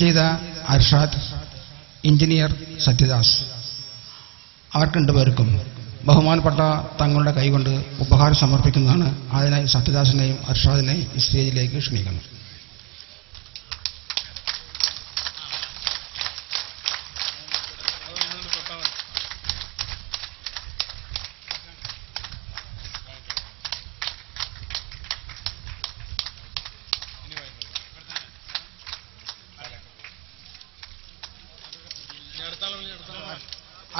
ചെയ്ത അർഷാദ്, എഞ്ചിനീയർ സത്യദാസ്, അവർക്ക് രണ്ടുപേർക്കും ബഹുമാനപ്പെട്ട തങ്ങളുടെ കൈകൊണ്ട് ഉപഹാരം സമർപ്പിക്കുന്നതാണ്. അതിനായി സത്യദാസിനെയും അർഷാദിനെയും സ്റ്റേജിലേക്ക് ക്ഷണിക്കുന്നു.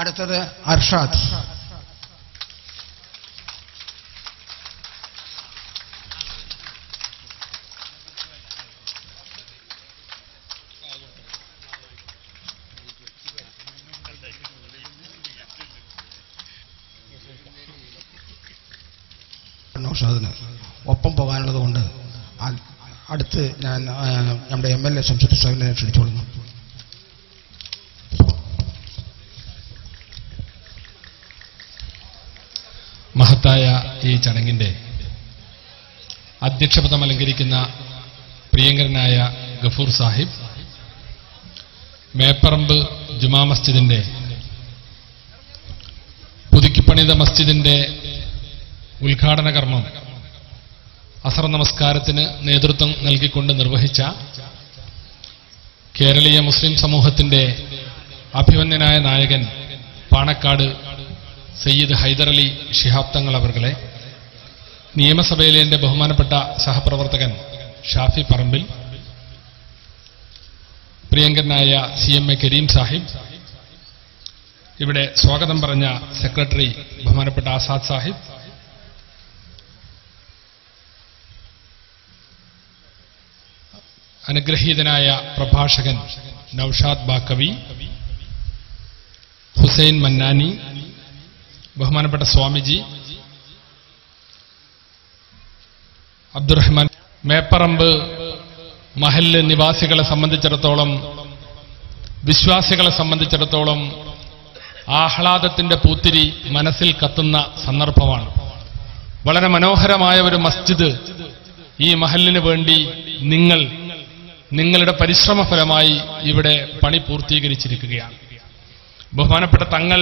അടുത്തത് അർഷാദ്. നൗഷാദിന് ഒപ്പം പോകാനുള്ളത് കൊണ്ട് അടുത്ത് ഞാൻ നമ്മുടെ MLA ശംസുദ്ദീൻ സാഹിബിനെ ക്ഷണിച്ചുകൊള്ളുന്നു. മഹത്തായ ഈ ചടങ്ങിന്റെ അധ്യക്ഷപദം അലങ്കരിക്കുന്ന പ്രിയങ്കരനായ ഗഫൂർ സാഹിബ്, മേപ്പറമ്പ് ജുമാ മസ്ജിദിന്റെ പുതുക്കിപ്പണിത മസ്ജിദിന്റെ ഉദ്ഘാടന കർമ്മം അസർ നമസ്കാരത്തിന് നേതൃത്വം നൽകിക്കൊണ്ട് നിർവഹിച്ച കേരളീയ മുസ്ലിം സമൂഹത്തിന്റെ അഭിമന്യനായ നായകൻ പാണക്കാട് സയ്യിദ് ഹൈദരലി ശിഹാബ് തങ്ങൾ അവർകളെ, നിയമസഭയിലെ എന്റെ ബഹുമാനപ്പെട്ട സഹപ്രവർത്തകൻ ഷാഫി പറമ്പിൽ, പ്രിയങ്കരനായ CMA കരീം സാഹിബ്, ഇവിടെ സ്വാഗതം പറഞ്ഞ സെക്രട്ടറി ബഹുമാനപ്പെട്ട ആസാദ് സാഹിബ്, അനുഗ്രഹീതനായ പ്രഭാഷകൻ നൌഷാദ് ബാക്കവി, ഹുസൈൻ മന്നാനി, ബഹുമാനപ്പെട്ട സ്വാമിജി, അബ്ദുറഹ്മാൻ, മേപ്പറമ്പ് മഹല്ല് നിവാസികളെ സംബന്ധിച്ചിടത്തോളം, വിശ്വാസികളെ സംബന്ധിച്ചിടത്തോളം ആഹ്ലാദത്തിന്റെ പൂത്തിരി മനസ്സിൽ കത്തുന്ന സന്ദർഭമാണ്. വളരെ മനോഹരമായ ഒരു മസ്ജിദ് ഈ മഹല്ലിന് വേണ്ടി നിങ്ങളുടെ പരിശ്രമഫലമായി ഇവിടെ പണി പൂർത്തീകരിച്ചിരിക്കുകയാണ്. ബഹുമാനപ്പെട്ട തങ്ങൾ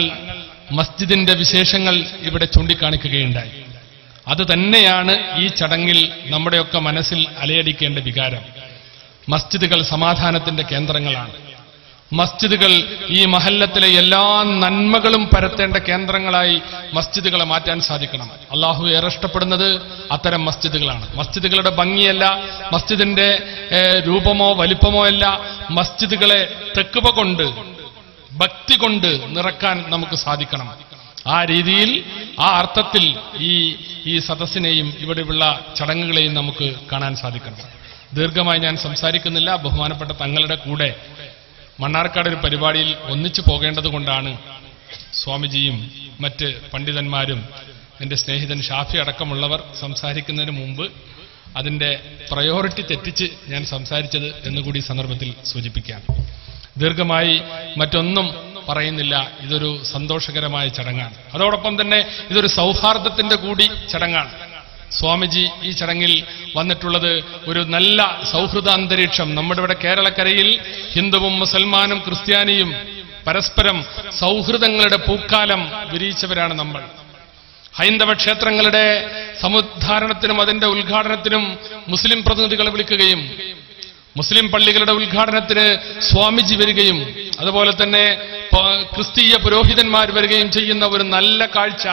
മസ്ജിദിന്റെ വിശേഷങ്ങൾ ഇവിടെ ചൂണ്ടിക്കാണിക്കുകയുണ്ടായി. അത് തന്നെയാണ് ഈ ചടങ്ങിൽ നമ്മുടെയൊക്കെ മനസ്സിൽ അലയടിക്കേണ്ട വികാരം. മസ്ജിദുകൾ സമാധാനത്തിന്റെ കേന്ദ്രങ്ങളാണ്. മസ്ജിദുകൾ ഈ മഹല്ലത്തിലെ എല്ലാ നന്മകളും പരത്തേണ്ട കേന്ദ്രങ്ങളായി മസ്ജിദുകളെ മാറ്റാൻ സാധിക്കണം. അള്ളാഹു ഏറെ ഇഷ്ടപ്പെടുന്നത് അത്തരം മസ്ജിദുകളാണ്. മസ്ജിദുകളുടെ ഭംഗിയല്ല, മസ്ജിദിന്റെ രൂപമോ വലിപ്പമോ അല്ല, മസ്ജിദുകളെ തെക്കുവ കൊണ്ട്, ഭക്തി കൊണ്ട് നിറക്കാൻ നമുക്ക് സാധിക്കണം. ആ രീതിയിൽ, ആ അർത്ഥത്തിൽ ഈ സദസ്സിനെയും ഇവിടെയുള്ള ചടങ്ങുകളെയും നമുക്ക് കാണാൻ സാധിക്കണം. ദീർഘമായി ഞാൻ സംസാരിക്കുന്നില്ല. ബഹുമാനപ്പെട്ട തങ്ങളുടെ കൂടെ മണ്ണാർക്കാട് ഒരു പരിപാടിയിൽ ഒന്നിച്ചു പോകേണ്ടത് കൊണ്ടാണ് സ്വാമിജിയും മറ്റ് പണ്ഡിതന്മാരും എന്റെ സ്നേഹിതൻ ഷാഫി അടക്കമുള്ളവർ സംസാരിക്കുന്നതിന് മുമ്പ് അതിന്റെ പ്രയോറിറ്റി തെറ്റിച്ച് ഞാൻ സംസാരിച്ചത് എന്നുകൂടി സന്ദർഭത്തിൽ സൂചിപ്പിക്കാം. ദീർഘമായി മറ്റൊന്നും പറയുന്നില്ല. ഇതൊരു സന്തോഷകരമായ ചടങ്ങാണ്. അതോടൊപ്പം തന്നെ ഇതൊരു സൗഹാർദ്ദത്തിന്റെ കൂടി ചടങ്ങാണ്. സ്വാമിജി ഈ ചടങ്ങിൽ വന്നിട്ടുള്ളത് ഒരു നല്ല സൗഹൃദ അന്തരീക്ഷം. നമ്മുടെ ഇവിടെ കേരളക്കരയിൽ ഹിന്ദുവും മുസൽമാനും ക്രിസ്ത്യാനിയും പരസ്പരം സൗഹൃദങ്ങളുടെ പൂക്കാലം വിരിയിച്ചവരാണ് നമ്മൾ. ഹൈന്ദവ ക്ഷേത്രങ്ങളുടെ സമുദ്ധാരണത്തിനും അതിന്റെ ഉദ്ഘാടനത്തിനും മുസ്ലിം പ്രതിനിധികളെ വിളിക്കുകയും മുസ്ലിം പള്ളികളുടെ ഉദ്ഘാടനത്തിന് സ്വാമിജി വരികയും അതുപോലെ തന്നെ ക്രിസ്തീയ പുരോഹിതന്മാർ വരികയും ചെയ്യുന്ന ഒരു നല്ല കാഴ്ച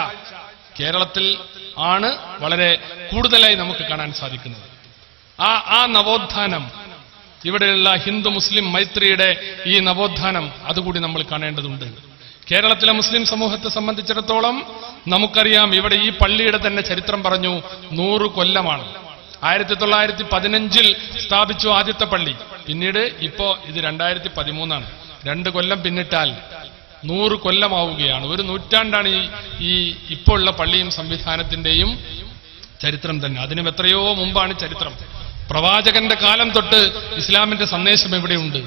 കേരളത്തിൽ ആണ് വളരെ കൂടുതലായി നമുക്ക് കാണാൻ സാധിക്കുന്നത്. ആ നവോത്ഥാനം, ഇവിടെയുള്ള ഹിന്ദു മുസ്ലിം മൈത്രിയുടെ ഈ നവോത്ഥാനം അതുകൂടി നമ്മൾ കാണേണ്ടതുണ്ട്. കേരളത്തിലെ മുസ്ലിം സമൂഹത്തെ സംബന്ധിച്ചിടത്തോളം നമുക്കറിയാം, ഇവിടെ ഈ പള്ളിയുടെ തന്നെ ചരിത്രം പറഞ്ഞു 100 കൊല്ലമാണ്. 1915 സ്ഥാപിച്ചു ആദ്യത്തെ പള്ളി. പിന്നീട് ഇപ്പോ ഇത് 2013 2 കൊല്ലം പിന്നിട്ടാൽ 100 കൊല്ലമാവുകയാണ്. ഒരു നൂറ്റാണ്ടാണ് ഈ ഇപ്പോൾ ഉള്ള പള്ളിയും സംവിധാനത്തിന്റെയും ചരിത്രം തന്നെ. അതിനും എത്രയോ മുമ്പാണ് ചരിത്രം. പ്രവാചകന്റെ കാലം തൊട്ട് ഇസ്ലാമിന്റെ സന്ദേശം എവിടെയുണ്ട്.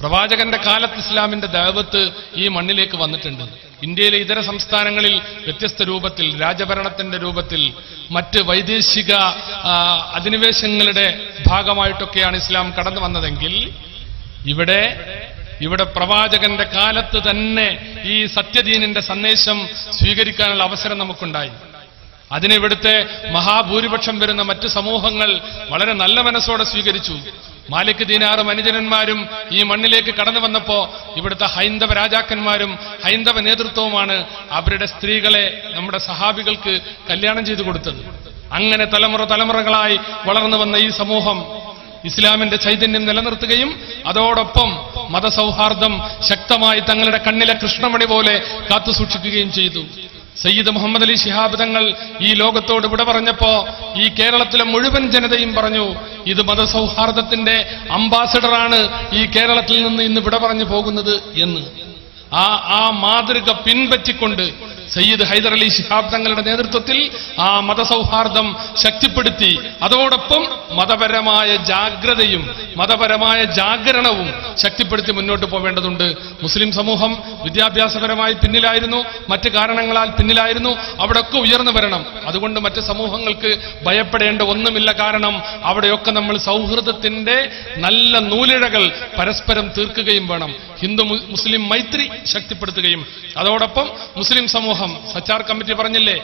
പ്രവാചകന്റെ കാലത്ത് ഇസ്ലാമിന്റെ ദഅവത്ത് ഈ മണ്ണിലേക്ക് വന്നിട്ടുണ്ട്. ഇന്ത്യയിലെ ഇതര സംസ്ഥാനങ്ങളിൽ വ്യത്യസ്ത രൂപത്തിൽ, രാജഭരണത്തിന്റെ രൂപത്തിൽ, മറ്റ് വൈദേശിക അധിനിവേശങ്ങളുടെ ഭാഗമായിട്ടൊക്കെയാണ് ഇസ്ലാം കടന്നു വന്നതെങ്കിൽ ഇവിടെ പ്രവാചകന്റെ കാലത്ത് തന്നെ ഈ സത്യദീനിന്റെ സന്ദേശം സ്വീകരിക്കാനുള്ള അവസരം നമുക്കുണ്ടായി. അതിനെ ഇവിടുത്തെ മഹാഭൂരിപക്ഷം വരുന്ന മറ്റ് സമൂഹങ്ങൾ വളരെ നല്ല മനസ്സോടെ സ്വീകരിച്ചു. മാലിക് ദീനാറും അനുജനന്മാരും ഈ മണ്ണിലേക്ക് കടന്നു വന്നപ്പോ ഇവിടുത്തെ ഹൈന്ദവ രാജാക്കന്മാരും ഹൈന്ദവ നേതൃത്വവുമാണ് അവരുടെ സ്ത്രീകളെ നമ്മുടെ സഹാബികൾക്ക് കല്യാണം ചെയ്തു കൊടുത്തത്. അങ്ങനെ തലമുറകളായി വളർന്നു വന്ന ഈ സമൂഹം ഇസ്ലാമിന്റെ ചൈതന്യം നിലനിർത്തുകയും അതോടൊപ്പം മതസൗഹാർദ്ദം ശക്തമായി തങ്ങളുടെ കണ്ണിലെ കൃഷ്ണമണി പോലെ കാത്തുസൂക്ഷിക്കുകയും ചെയ്തു. സയ്യിദ് മുഹമ്മദ് അലി ശിഹാബ് തങ്ങൾ ഈ ലോകത്തോട് വിട പറഞ്ഞപ്പോ ഈ കേരളത്തിലെ മുഴുവൻ ജനതയും പറഞ്ഞു, ഇത് മതസൗഹാർദ്ദത്തിന്റെ അംബാസഡറാണ് ഈ കേരളത്തിൽ നിന്ന് ഇന്ന് വിട പറഞ്ഞു പോകുന്നത് എന്ന്. ആ മാതൃക പിൻപറ്റിക്കൊണ്ട് സയ്യിദ് ഹൈദർ അലി ശിഹാബ് തങ്ങളുടെ നേതൃത്വത്തിൽ ആ മതസൗഹാർദ്ദം ശക്തിപ്പെടുത്തി അതോടൊപ്പം മതപരമായ ജാഗ്രതയും മതപരമായ ജാഗരണവും ശക്തിപ്പെടുത്തി മുന്നോട്ട് പോവേണ്ടതുണ്ട്. മുസ്ലിം സമൂഹം വിദ്യാഭ്യാസപരമായി പിന്നിലായിരുന്നു, മറ്റ് കാരണങ്ങളാൽ പിന്നിലായിരുന്നു. അവിടെയൊക്കെ ഉയർന്നു വരണം. അതുകൊണ്ട് മറ്റ് സമൂഹങ്ങൾക്ക് ഭയപ്പെടേണ്ട ഒന്നുമില്ല. കാരണം അവിടെയൊക്കെ നമ്മൾ സൗഹൃദത്തിന്റെ നല്ല നൂലിഴകൾ പരസ്പരം തീർക്കുകയും വേണം. ഹിന്ദു മുസ്ലിം മൈത്രി ശക്തിപ്പെടുത്തുകയും അതോടൊപ്പം മുസ്ലിം സമൂഹം സച്ചാർ കമ്മിറ്റി പറഞ്ഞില്ലേ,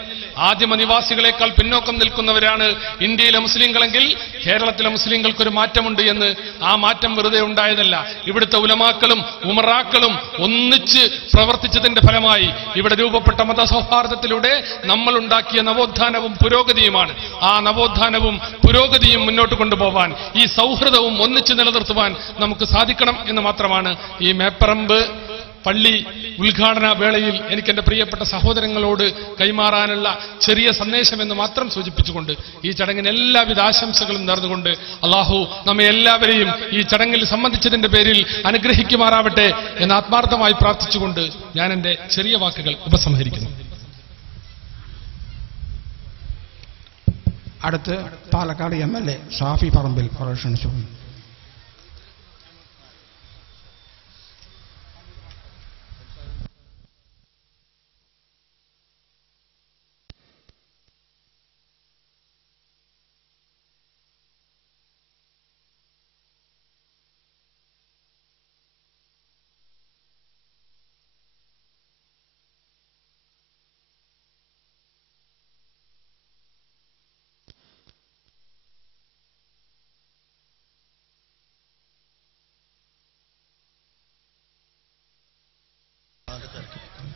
ആദിമ നിവാസികളെക്കാൾ പിന്നോക്കം നിൽക്കുന്നവരാണ് ഇന്ത്യയിലെ മുസ്ലിങ്ങളെങ്കിൽ കേരളത്തിലെ മുസ്ലിങ്ങൾക്കൊരു മാറ്റമുണ്ട് എന്ന്. ആ മാറ്റം വെറുതെ ഉണ്ടായതല്ല. ഇവിടുത്തെ ഉലമാക്കളും ഉമറാക്കളും ഒന്നിച്ച് പ്രവർത്തിച്ചതിന്റെ ഫലമായി ഇവിടെ രൂപപ്പെട്ട മതസൗഹാർദ്ദത്തിലൂടെ നമ്മൾ ഉണ്ടാക്കിയ നവോത്ഥാനവും പുരോഗതിയുമാണ്. ആ നവോത്ഥാനവും പുരോഗതിയും മുന്നോട്ട് കൊണ്ടുപോവാൻ, ഈ സൗഹൃദവും ഒന്നിച്ച് നിലനിർത്തുവാൻ നമുക്ക് സാധിക്കണം എന്ന് മാത്രമാണ് ഈ മേപ്പറമ്പ് പള്ളി ഉദ്ഘാടന വേളയിൽ എനിക്ക് എന്റെ പ്രിയപ്പെട്ട സഹോദരങ്ങളോട് കൈമാറാനുള്ള ചെറിയ സന്ദേശം എന്ന് മാത്രം സൂചിപ്പിച്ചുകൊണ്ട് ഈ ചടങ്ങിന് എല്ലാവിധ ആശംസകളും നേർന്നുകൊണ്ട് അള്ളാഹു നമ്മെ എല്ലാവരെയും ഈ ചടങ്ങിൽ സംബന്ധിച്ചതിന്റെ പേരിൽ അനുഗ്രഹിക്കുമാറാവട്ടെ എന്ന് ആത്മാർത്ഥമായി പ്രാർത്ഥിച്ചുകൊണ്ട് ഞാൻ എന്റെ ചെറിയ വാക്കുകൾ ഉപസംഹരിക്കുന്നു. അടുത്ത് പാലക്കാട് MLA ഷാഫി പറമ്പിൽ ക്ഷണിച്ചു.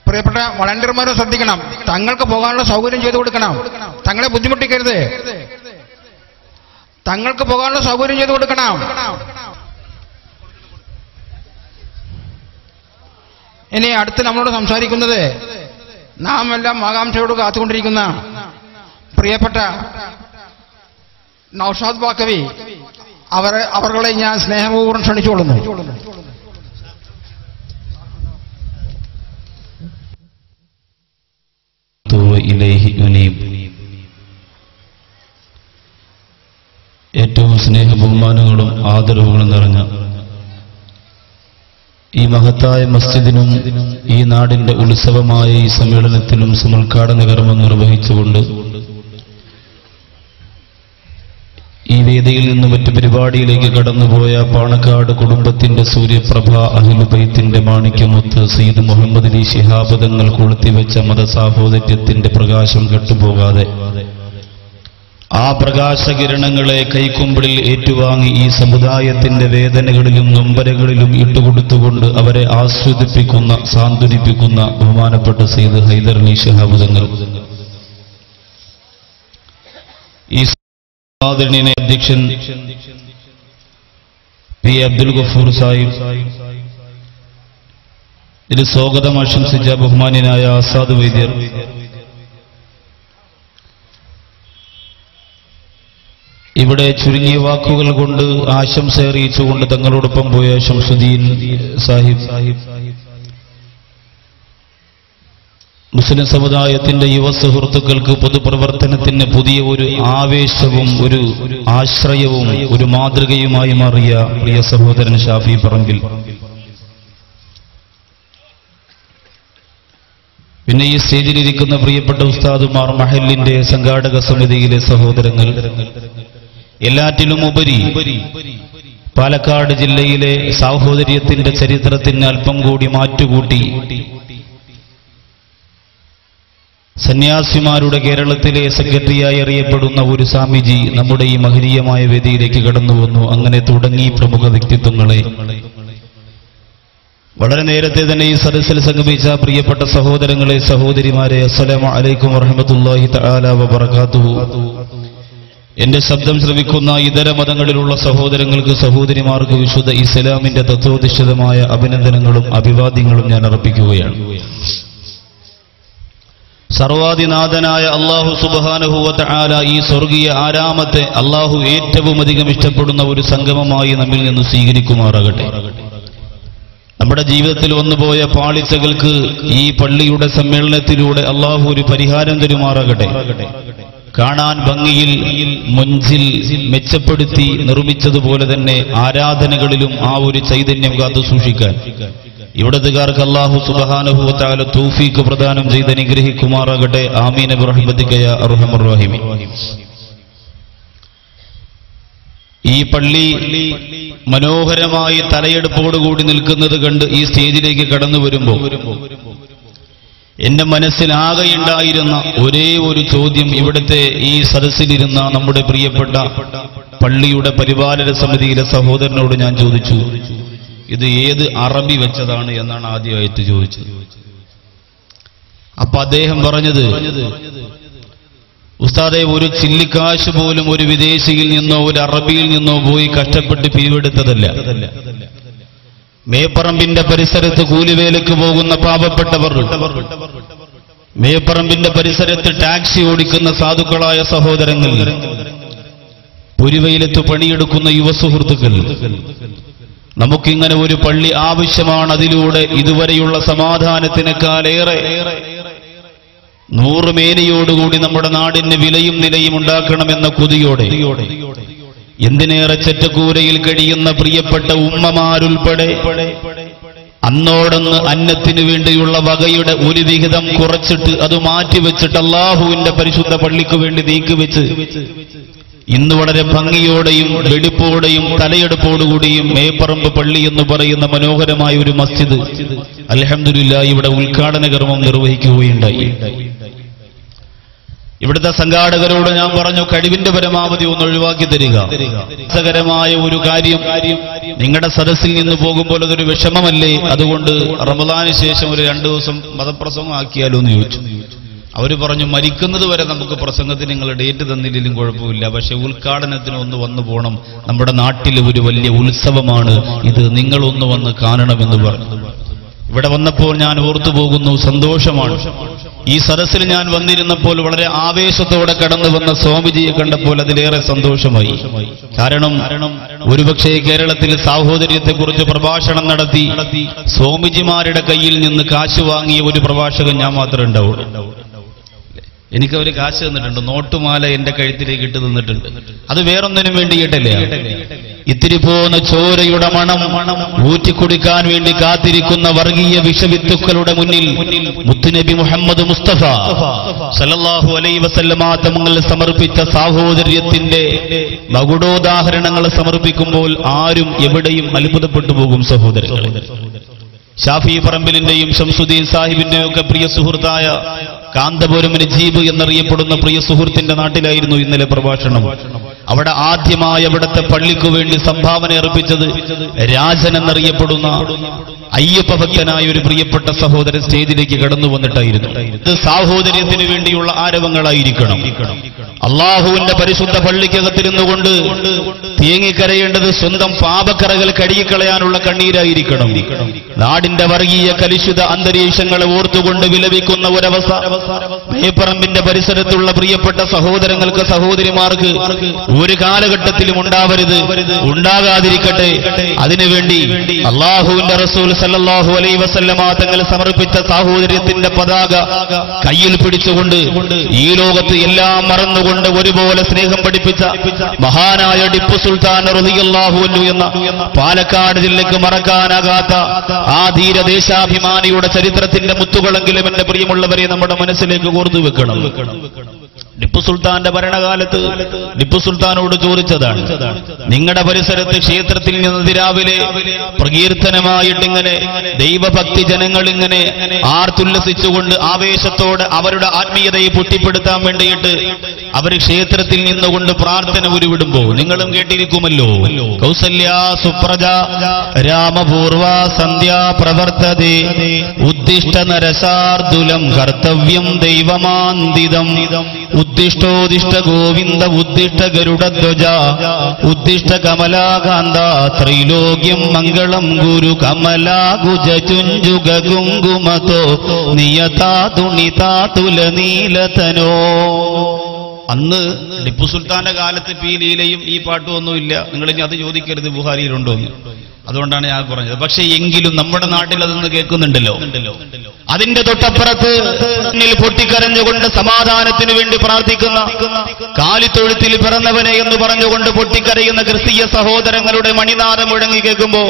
പ്രിയപ്പെട്ട വളണ്ടിയർമാരെ ശ്രദ്ധിക്കണം, തങ്ങൾക്ക് പോകാനുള്ള സൗകര്യം ചെയ്തു കൊടുക്കണം. തങ്ങളെ ബുദ്ധിമുട്ടിക്കരുത്. തങ്ങൾക്ക് പോകാനുള്ള സൗകര്യം ചെയ്തു കൊടുക്കണം. ഇനി അടുത്ത് നമ്മളോട് സംസാരിക്കുന്നത് നാം എല്ലാം ആകാംക്ഷയോട് കാത്തുകൊണ്ടിരിക്കുന്ന പ്രിയപ്പെട്ട നൗഷാദ് ബാക്കവി അവരെ ഞാൻ സ്നേഹപൂർവ്വം ക്ഷണിച്ചുകൊള്ളുന്നു. ഏറ്റവും സ്നേഹ ബഹുമാനങ്ങളും ആദരവുകളും നിറഞ്ഞ ഈ മഹത്തായ മസ്ജിദിനും ഈ നാടിന്റെ ഉത്സവമായ ഈ സമ്മേളനത്തിലും സമുദ്ഘാടന കർമ്മം നിർവഹിച്ചുകൊണ്ട് ഈ വേദിയിൽ നിന്ന് മറ്റു പരിപാടിയിലേക്ക് കടന്നുപോയ പാണക്കാട് കുടുംബത്തിന്റെ സൂര്യപ്രഭ അഹ്ലുൽ ബൈത്തിന്റെ മാണിക്യമൊത്ത് സയ്യിദ് മുഹമ്മദ് അലി ശിഹാബ് തങ്ങൾ കൊളുത്തിവെച്ച മതസാഹോദര്യത്തിന്റെ പ്രകാശം കെട്ടുപോകാതെ ആ പ്രകാശകിരണങ്ങളെ കൈക്കുമ്പിളിൽ ഏറ്റുവാങ്ങി ഈ സമുദായത്തിന്റെ വേദനകളിലും നൊമ്പരകളിലും ഇട്ടുകൊടുത്തുകൊണ്ട് അവരെ ആസ്വദിപ്പിക്കുന്ന സാന്ത്വനിപ്പിക്കുന്ന ബഹുമാനപ്പെട്ട സയ്യിദ് ഹൈദർ അലി ശിഹാബ് തങ്ങൾ ഈ ആദരണീയ അധ്യക്ഷൻ പി അബ്ദുൽ ഗഫൂർ സാഹിബ്, ഇതിൽ സ്വാഗതം ആശംസിച്ച ബഹുമാന്യനായ ആസാദ് വൈദ്യർ, ഇവിടെ ചുരുങ്ങിയ വാക്കുകൾ കൊണ്ട് ആശംസ അറിയിച്ചുകൊണ്ട് തങ്ങളോടൊപ്പം പോയ ശംസുദ്ദീൻ സാഹിബ്, മുസ്ലിം സമുദായത്തിന്റെ യുവ സുഹൃത്തുക്കൾക്ക് പൊതുപ്രവർത്തനത്തിന് പുതിയ ഒരു ആവേശവും ഒരു ആശ്രയവും ഒരു മാതൃകയുമായി മാറിയ പ്രിയ സഹോദരൻ ഷാഫി പറമ്പിൽ, പിന്നെ ഈ സ്റ്റേജിലിരിക്കുന്ന പ്രിയപ്പെട്ട ഉസ്താദുമാർ, മഹലിന്റെ സംഘാടക സമിതിയിലെ സഹോദരങ്ങൾ, എല്ലാറ്റിലും ഉപരി പാലക്കാട് ജില്ലയിലെ സാഹോദര്യത്തിന്റെ ചരിത്രത്തിന് അല്പം കൂടി മാറ്റുകൂട്ടി സന്യാസിമാരുടെ കേരളത്തിലെ സെക്രട്ടറിയായി അറിയപ്പെടുന്ന ഒരു സ്വാമിജി നമ്മുടെ ഈ മഹനീയമായ വേദിയിലേക്ക് കടന്നു വന്നു. അങ്ങനെ തുടങ്ങി പ്രമുഖ വ്യക്തിത്വങ്ങളെ വളരെ നേരത്തെ തന്നെ ഈ സദസ്സിൽ സംഗമിച്ച പ്രിയപ്പെട്ട സഹോദരങ്ങളെ, സഹോദരിമാരെ, അസ്സലാമു അലൈക്കും വറഹ്മത്തുള്ളാഹി തആല വബറകാതുഹു. എന്റെ ശബ്ദം ശ്രവിക്കുന്ന ഇതര മതങ്ങളിലുള്ള സഹോദരങ്ങൾക്ക്, സഹോദരിമാർക്ക് വിശുദ്ധ ഇസ്ലാമിന്റെ തത്വോധിഷ്ഠിതമായ അഭിനന്ദനങ്ങളും അഭിവാദ്യങ്ങളും ഞാൻ അർപ്പിക്കുകയാണ്. സർവാധിനാഥനായ അല്ലാഹു സുബ്ഹാനഹു വ തആല ഈ സ്വർഗീയ ആരാമത്തെ അല്ലാഹു ഏറ്റവും അധികം ഇഷ്ടപ്പെടുന്ന ഒരു സംഗമമായി നമ്മിൽ നിന്ന് സ്വീകരിക്കുമാറാകട്ടെ. നമ്മുടെ ജീവിതത്തിൽ വന്നുപോയ പാളിച്ചകൾക്ക് ഈ പള്ളിയുടെ സമ്മേളനത്തിലൂടെ അല്ലാഹു ഒരു പരിഹാരം തരുമാറാകട്ടെ. കാണാൻ ഭംഗിയിൽ മൊഞ്ചിൽ മെച്ചപ്പെടുത്തി നിർമ്മിച്ചതുപോലെ തന്നെ ആരാധനകളിലും ആ ഒരു ചൈതന്യം കാത്തു സൂക്ഷിക്കാൻ ഇവിടത്തുകാർക്ക് അല്ലാഹു സുബ്ഹാനഹു വ തആല തൗഫീഖ് പ്രദാനം ചെയ്ത് അനുഗ്രഹിക്കുമാറാകട്ടെ. ആമീൻ ബിറഹ്മതിക യാ അർഹമർ റഹീമീൻ. ഈ പള്ളി മനോഹരമായി തലയെടുപ്പോടുകൂടി നിൽക്കുന്നത് കണ്ട് ഈ സ്റ്റേജിലേക്ക് കടന്നു വരുമ്പോൾ എന്റെ മനസ്സിലാകെയുണ്ടായിരുന്ന ഒരേ ഒരു ചോദ്യം ഇവിടുത്തെ ഈ സദസ്സിലിരുന്ന നമ്മുടെ പ്രിയപ്പെട്ട പള്ളിയുടെ പരിപാലന സമിതിയിലെ സഹോദരനോട് ഞാൻ ചോദിച്ചു, ഇത് ഏത് അറബി വെച്ചതാണ് എന്നാണ് ആദ്യമായിട്ട് ചോദിച്ചത്. അപ്പൊ അദ്ദേഹം പറഞ്ഞത്, ഉസ്താദെ, ഒരു ചില്ലിക്കാശ് പോലും ഒരു വിദേശിയിൽ നിന്നോ ഒരു അറബിയിൽ നിന്നോ പോയി കഷ്ടപ്പെട്ട് പിരിവെടുത്തതല്ല. മേപ്പറമ്പിന്റെ പരിസരത്ത് കൂലിവേലയ്ക്ക് പോകുന്ന പാവപ്പെട്ടവർ, മേപ്പറമ്പിന്റെ പരിസരത്ത് ടാക്സി ഓടിക്കുന്ന സാധുക്കളായ സഹോദരങ്ങൾ, പുരിവെയിലത്ത് പണിയെടുക്കുന്ന യുവസുഹൃത്തുക്കൾ, നമുക്കിങ്ങനെ ഒരു പള്ളി ആവശ്യമാണ്. അതിലൂടെ ഇതുവരെയുള്ള സമാധാനത്തിനേക്കാളേറെ 100 മേനിയോടുകൂടി നമ്മുടെ നാടിന് വിലയും നിലയും ഉണ്ടാക്കണമെന്ന കൊതിയോടെ, എന്തിനേറെ ചെറ്റക്കൂരയിൽ കഴിയുന്ന പ്രിയപ്പെട്ട ഉമ്മമാരുൾപ്പെടെ അന്നോടൊന്ന് അന്നത്തിനു വേണ്ടിയുള്ള വകയുടെ ഒരു വിഹിതം കുറച്ചിട്ട് അത് മാറ്റിവെച്ചിട്ട് അല്ലാഹുവിന്റെ പരിശുദ്ധ പള്ളിക്ക് വേണ്ടി നീക്കിവെച്ച് ഇന്ന് വളരെ ഭംഗിയോടെയും വെടിപ്പോടെയും തലയെടുപ്പോടുകൂടിയും മേപ്പറമ്പ് പള്ളി എന്ന് പറയുന്ന മനോഹരമായ ഒരു മസ്ജിദ് അൽഹംദുലില്ലാഹ് ഇവിടെ ഉദ്ഘാടന കർമ്മം നിർവഹിക്കുകയുണ്ടായി. ഇവിടുത്തെ സംഘാടകരോട് ഞാൻ പറഞ്ഞു, കഴിവിന്റെ പരമാവധി ഒന്ന് ഒഴിവാക്കി തരിക. രസകരമായ ഒരു കാര്യം, നിങ്ങളുടെ സദസ്സിൽ നിന്ന് പോകുമ്പോൾ അതൊരു വിഷമമല്ലേ, അതുകൊണ്ട് റമദാന് ശേഷം ഒരു 2 ദിവസം മതപ്രസംഗം ആക്കിയാലോ എന്ന് ചോദിച്ചു. അവര് പറഞ്ഞു, മരിക്കുന്നത് വരെ നമുക്ക് പ്രസംഗത്തിന് നിങ്ങൾ ഡേറ്റ് തന്നില്ലെങ്കിലും കുഴപ്പമില്ല, പക്ഷെ ഉദ്ഘാടനത്തിന് ഒന്ന് വന്നു പോകണം, നമ്മുടെ നാട്ടിലെ ഒരു വലിയ ഉത്സവമാണ് ഇത്, നിങ്ങളൊന്ന് വന്ന് കാണണമെന്ന് പറഞ്ഞു. ഇവിടെ വന്നപ്പോൾ ഞാൻ ഓർത്തുപോകുന്നു, സന്തോഷമാണ്. ഈ സദസ്സിൽ ഞാൻ വന്നിരുന്നപ്പോൾ വളരെ ആവേശത്തോടെ കടന്നു വന്ന സ്വാമിജിയെ കണ്ടപ്പോൾ അതിലേറെ സന്തോഷമായി. കാരണം ഒരുപക്ഷെ കേരളത്തിൽ സാഹോദര്യത്തെക്കുറിച്ച് പ്രഭാഷണം നടത്തി സ്വാമിജിമാരുടെ കയ്യിൽ നിന്ന് കാശ് വാങ്ങിയ ഒരു പ്രഭാഷകൻ ഞാൻ മാത്രമേ ഉണ്ടാവുള്ളൂ. എനിക്ക് അവർ കാശ് തന്നിട്ടുണ്ട്, നോട്ടുമാല എന്റെ കഴുത്തിലേക്ക് ഇട്ട് തന്നിട്ടുണ്ട്. അത് വേറൊന്നിനും വേണ്ടിയിട്ടല്ലേ, ഇത്തിരി പോന്ന ചോരയുടെ മണം ഊറ്റിക്കുടിക്കാൻ വേണ്ടി കാത്തിരിക്കുന്ന വർഗീയ വിഷവിത്തുക്കളുടെ മുന്നിൽ മുത്തുനബി മുഹമ്മദ് മുസ്തഫ സല്ലല്ലാഹു അലൈഹി വസല്ലമ തങ്ങൾ സമർപ്പിച്ച സാഹോദര്യത്തിന്റെ മകുടോദാഹരണങ്ങൾ സമർപ്പിക്കുമ്പോൾ ആരും എവിടെയും അത്ഭുതപ്പെട്ടു പോകും സഹോദരങ്ങളെ. ഷാഫി പറമ്പിലിന്റെയും ശംസുദ്ദീൻ സാഹിബിന്റെയും ഒക്കെ പ്രിയ സുഹൃത്തായ കാന്തപുരം നജീബ് എന്നറിയപ്പെടുന്ന പ്രിയ സുഹൃത്തിന്റെ നാട്ടിലായിരുന്നു ഇന്നലെ പ്രഭാഷണം. അവിടെ ആദ്യമായി അവിടുത്തെ പള്ളിക്കു വേണ്ടി സംഭാവന അർപ്പിച്ചത് രാജൻ എന്നറിയപ്പെടുന്ന അയ്യപ്പ ഭക്തനായ ഒരു പ്രിയപ്പെട്ട സഹോദരൻ സ്റ്റേജിലേക്ക് കടന്നു വന്നിട്ടായിരുന്നു. ഇത് സാഹോദര്യത്തിന് വേണ്ടിയുള്ള ആരവങ്ങളായിരിക്കണം. അള്ളാഹുവിന്റെ പരിശുദ്ധ പള്ളിക്കകത്തിരുന്നുകൊണ്ട് തേങ്ങിക്കരയേണ്ടത് സ്വന്തം പാപക്കറകൾ കഴുകിക്കളയാനുള്ള കണ്ണീരായിരിക്കണം. നാടിന്റെ വർഗീയ കലുഷിത അന്തരീക്ഷങ്ങളെ ഓർത്തുകൊണ്ട് വിലപിക്കുന്ന ഒരവസ്ഥ മേപ്പറമ്പിന്റെ പരിസരത്തുള്ള പ്രിയപ്പെട്ട സഹോദരങ്ങൾക്ക്, സഹോദരിമാർക്ക് ഒരു കാലഘട്ടത്തിലും ഉണ്ടാവരുത്, ഉണ്ടാകാതിരിക്കട്ടെ. അതിനുവേണ്ടി അള്ളാഹുവിന്റെ റസൂൽ സല്ലല്ലാഹു അലൈഹി വസല്ലമ തങ്ങൾ സമർപ്പിച്ച സാഹോദര്യത്തിന്റെ പതാക കയ്യിൽ പിടിച്ചുകൊണ്ട് ഈ ലോകത്ത് എല്ലാം മറന്നുകൊണ്ട് ഒരുപോലെ സ്നേഹം പഠിപ്പിച്ച മഹാനായ ടിപ്പു സുൽത്താൻ റളിയല്ലാഹു അൻഹു എന്ന പാലക്കാട് ജില്ലയ്ക്ക് മറക്കാനാകാത്ത ആ ധീരദേശാഭിമാനിയുടെ ചരിത്രത്തിന്റെ മുത്തുകളെങ്കിലും എന്റെ പ്രിയമുള്ളവരെ നമ്മുടെ മനസ്സിലേക്ക് കോർത്തുവെക്കണം. ടിപ്പു സുൽത്താന്റെ ഭരണകാലത്ത് ടിപ്പു സുൽത്താനോട് ചോദിച്ചതാണ്, നിങ്ങളുടെ പരിസരത്ത് ക്ഷേത്രത്തിൽ നിന്ന് രാവിലെ പ്രകീർത്തനമായിട്ടിങ്ങനെ ദൈവഭക്തി ജനങ്ങൾ ഇങ്ങനെ ആർത്തുല്ലസിച്ചുകൊണ്ട് ആവേശത്തോടെ അവരുടെ ആത്മീയതയെ പുഷ്ടിപ്പെടുത്താൻ വേണ്ടിയിട്ട് അവർ ക്ഷേത്രത്തിൽ നിന്നുകൊണ്ട് പ്രാർത്ഥന ഉരുവിടുമ്പോ നിങ്ങളും കേട്ടിരിക്കുമല്ലോ, കൗസല്യാ സുപ്രജ രാമപൂർവ സന്ധ്യാ പ്രവർത്തതേ ഉദ്ദിഷ്ട നരസാർദുലം കർത്തവ്യം ദൈവമാന്തിതം ഉദ്ദിഷ്ടോദിഷ്ട ഗോവിന്ദ ഉദ്ദിഷ്ട ഗരുഡധ്വജ ഉദ്ദിഷ്ട കമലാകാന്ത ത്രൈലോക്യം മംഗളം ഗുരു കമലാകുജ ചുഞ്ചുക കുങ്കുമതോ നിയതാ തുണിതാ തുല നീലതനോ. അന്ന് ടിപ്പു സുൽത്താന്റെ കാലത്ത് ഈ ലീലയും ഈ പാട്ടും ഒന്നുമില്ല. നിങ്ങൾ ഇനി അത് ചോദിക്കരുത് ബുഹാരിയിലുണ്ടോ എന്ന്. അതുകൊണ്ടാണ് ഞാൻ പറഞ്ഞത്. പക്ഷെ എങ്കിലും നമ്മുടെ നാട്ടിൽ അതൊന്ന് കേൾക്കുന്നുണ്ടല്ലോ. അതിന്റെ തൊട്ടപ്പുറത്ത് പൊട്ടിക്കരഞ്ഞുകൊണ്ട് സമാധാനത്തിന് വേണ്ടി പ്രാർത്ഥിക്കുന്ന, കാലിത്തൊഴുത്തിൽ പിറന്നവനെ എന്ന് പറഞ്ഞുകൊണ്ട് പൊട്ടിക്കരയുന്ന ക്രിസ്തീയ സഹോദരങ്ങളുടെ മണിനാദം മുഴങ്ങി കേൾക്കുമ്പോ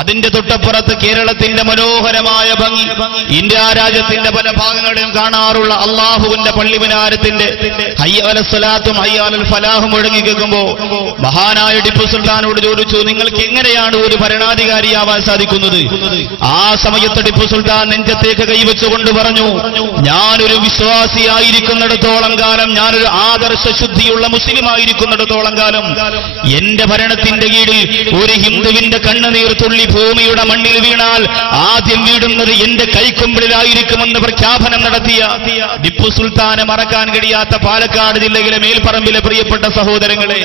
അതിന്റെ തൊട്ടപ്പുറത്ത് കേരളത്തിന്റെ മനോഹരമായ ഭംഗി, ഇന്ത്യ രാജ്യത്തിന്റെ പല ഭാഗങ്ങളിലും കാണാറുള്ള അള്ളാഹുവിന്റെ പള്ളിമിനാരത്തിന്റെ ഹയ്യ അലൽ സ്വലാത്തും ഹയ്യ അലൽ ഫലാഹും മുഴങ്ങി കേൾക്കുമ്പോ മഹാനായ ടിപ്പു സുൽത്താനോട് ചോദിച്ചു, നിങ്ങൾക്ക് എങ്ങനെയാണ് ഒരു ഭരണാധികാരിയാവാൻ സാധിക്കുന്നത്? ആ സമയത്ത് ടിപ്പു സുൽത്താൻ നെഞ്ചത്തേക്ക് കൈവച്ചുകൊണ്ട് പറഞ്ഞു, ഞാനൊരു വിശ്വാസിയായിരിക്കുന്നിടത്തോളം കാലം, ഞാനൊരു ആദർശ ശുദ്ധിയുള്ള മുസ്ലിം ആയിരിക്കുന്നിടത്തോളം കാലം എന്റെ ഭരണത്തിന്റെ കീഴിൽ ഒരു ഹിന്ദുവിന്റെ കണ്ണുനീർ തുള്ളി ഭൂമിയുടെ മണ്ണിൽ വീണാൽ ആദ്യം വീടുന്നത് എന്റെ കൈക്കുമ്പിളിലായിരിക്കുമെന്ന് പ്രഖ്യാപനം നടത്തിയ ടിപ്പു സുൽത്താനെ മറക്കാൻ കഴിയാത്ത പാലക്കാട് ജില്ലയിലെ മേൽപ്പറമ്പിലെ പ്രിയപ്പെട്ട സഹോദരങ്ങളെ,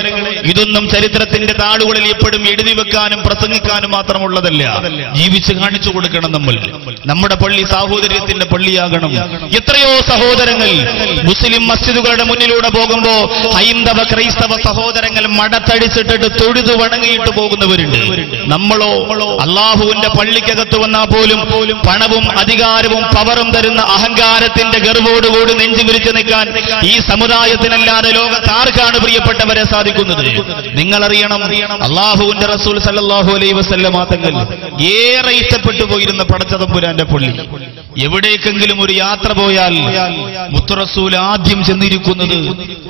ഇതൊന്നും ചരിത്രത്തിന്റെ താളുകളിൽ എപ്പോഴും എഴുതി വെക്കാനും പ്രസംഗിക്കാനും മാത്രമുള്ളതല്ല, ജീവിച്ച് കാണിച്ചു കൊടുക്കണം. നമ്മുടെ പള്ളി സാഹോദര്യത്തിന്റെ പള്ളിയാകണം. എത്രയോ സഹോദരങ്ങൾ മുസ്ലിം മസ്ജിദുകളുടെ മുന്നിലൂടെ പോകുമ്പോ ഹൈന്ദവ ക്രൈസ്തവ സഹോദരങ്ങൾ മടത്തടിച്ചിട്ടിട്ട് തൊഴുതു വണങ്ങിയിട്ട് പോകുന്നവരുണ്ട്. നമ്മളോ അള്ളാഹുവിന്റെ പള്ളിക്കകത്ത് വന്നാൽ പോലും പണവും അധികാരവും പവറും തരുന്ന അഹങ്കാരത്തിന്റെ ഗർവോടുകൂടി നെഞ്ചു വിരിച്ചു നിൽക്കാൻ ഈ സമുദായത്തിനല്ലാതെ ലോകത്ത് ആർക്കാണ് പ്രിയപ്പെട്ടവരെ സാധിക്കുന്നത്? നിങ്ങളറിയണം, അള്ളാഹുവിന്റെ റസൂൽ സല്ലല്ലാഹു അലൈഹി വസല്ലമ തങ്ങൾ ഏറെ ഇഷ്ടപ്പെട്ടു പോയിരുന്ന പടച്ചതമ്പുരാന്റെ പള്ളി. എവിടേക്കെങ്കിലും ഒരു യാത്ര പോയാൽ മുത്തു റസൂൽ ആദ്യം ചെന്നിരിക്കുന്നത്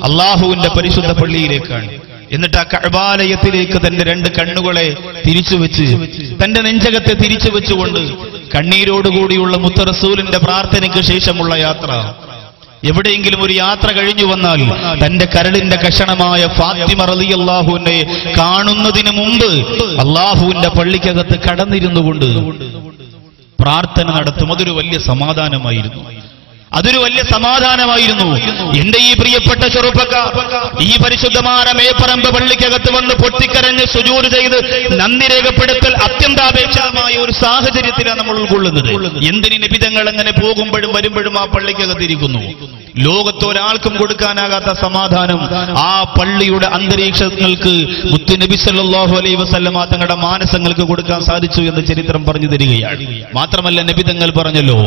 അള്ളാഹുവിന്റെ പരിശുദ്ധ പള്ളിയിലേക്കാണ്. എന്നിട്ട് ആ കഅബാലയത്തിലേക്ക് തന്റെ രണ്ട് കണ്ണുകളെ തിരിച്ചുവെച്ച്, തന്റെ നെഞ്ചകത്തെ തിരിച്ചു വെച്ചുകൊണ്ട് കണ്ണീരോടുകൂടിയുള്ള മുത്തു റസൂലിന്റെ പ്രാർത്ഥനയ്ക്ക് ശേഷമുള്ള യാത്ര. എവിടെയെങ്കിലും ഒരു യാത്ര കഴിഞ്ഞു വന്നാൽ തന്റെ കരളിന്റെ കഷണമായ ഫാത്തിമ റളിയല്ലാഹു അൻഹയെ കാണുന്നതിന് മുമ്പ് അള്ളാഹുവിന്റെ പള്ളിക്കകത്ത് കടന്നിരുന്നുകൊണ്ട് പ്രാർത്ഥന നടത്തും. അതൊരു വലിയ സമാധാനമായിരുന്നു. എന്റെ ഈ പ്രിയപ്പെട്ട ചെറുപ്പക്കാർ ഈ പരിശുദ്ധമായ മേപ്പറമ്പ് പള്ളിക്കകത്ത് വന്ന് പൊട്ടിക്കരഞ്ഞ് സുജൂദ് ചെയ്ത് നന്ദി രേഖപ്പെടുത്തൽ അത്യന്താപേക്ഷിതമായ ഒരു സാഹചര്യത്തിലാണ് നമ്മൾ ഉൾക്കൊള്ളുന്നത്. എന്തിന് നിബിധങ്ങൾ അങ്ങനെ പോകുമ്പോഴും വരുമ്പോഴും ആ പള്ളിക്കകത്തിരിക്കുന്നു. ലോകത്തൊരാൾക്കും കൊടുക്കാനാകാത്ത സമാധാനം ആ പള്ളിയുടെ അന്തരീക്ഷങ്ങൾക്ക് മുത്തു നബി സല്ലല്ലാഹു അലൈഹി വസല്ലമ തങ്ങളുടെ മാനസങ്ങൾക്ക് കൊടുക്കാൻ സാധിച്ചു എന്ന് ചരിത്രം പറഞ്ഞു തരികയാണ്. മാത്രമല്ല നബി തങ്ങൾ പറഞ്ഞല്ലോ,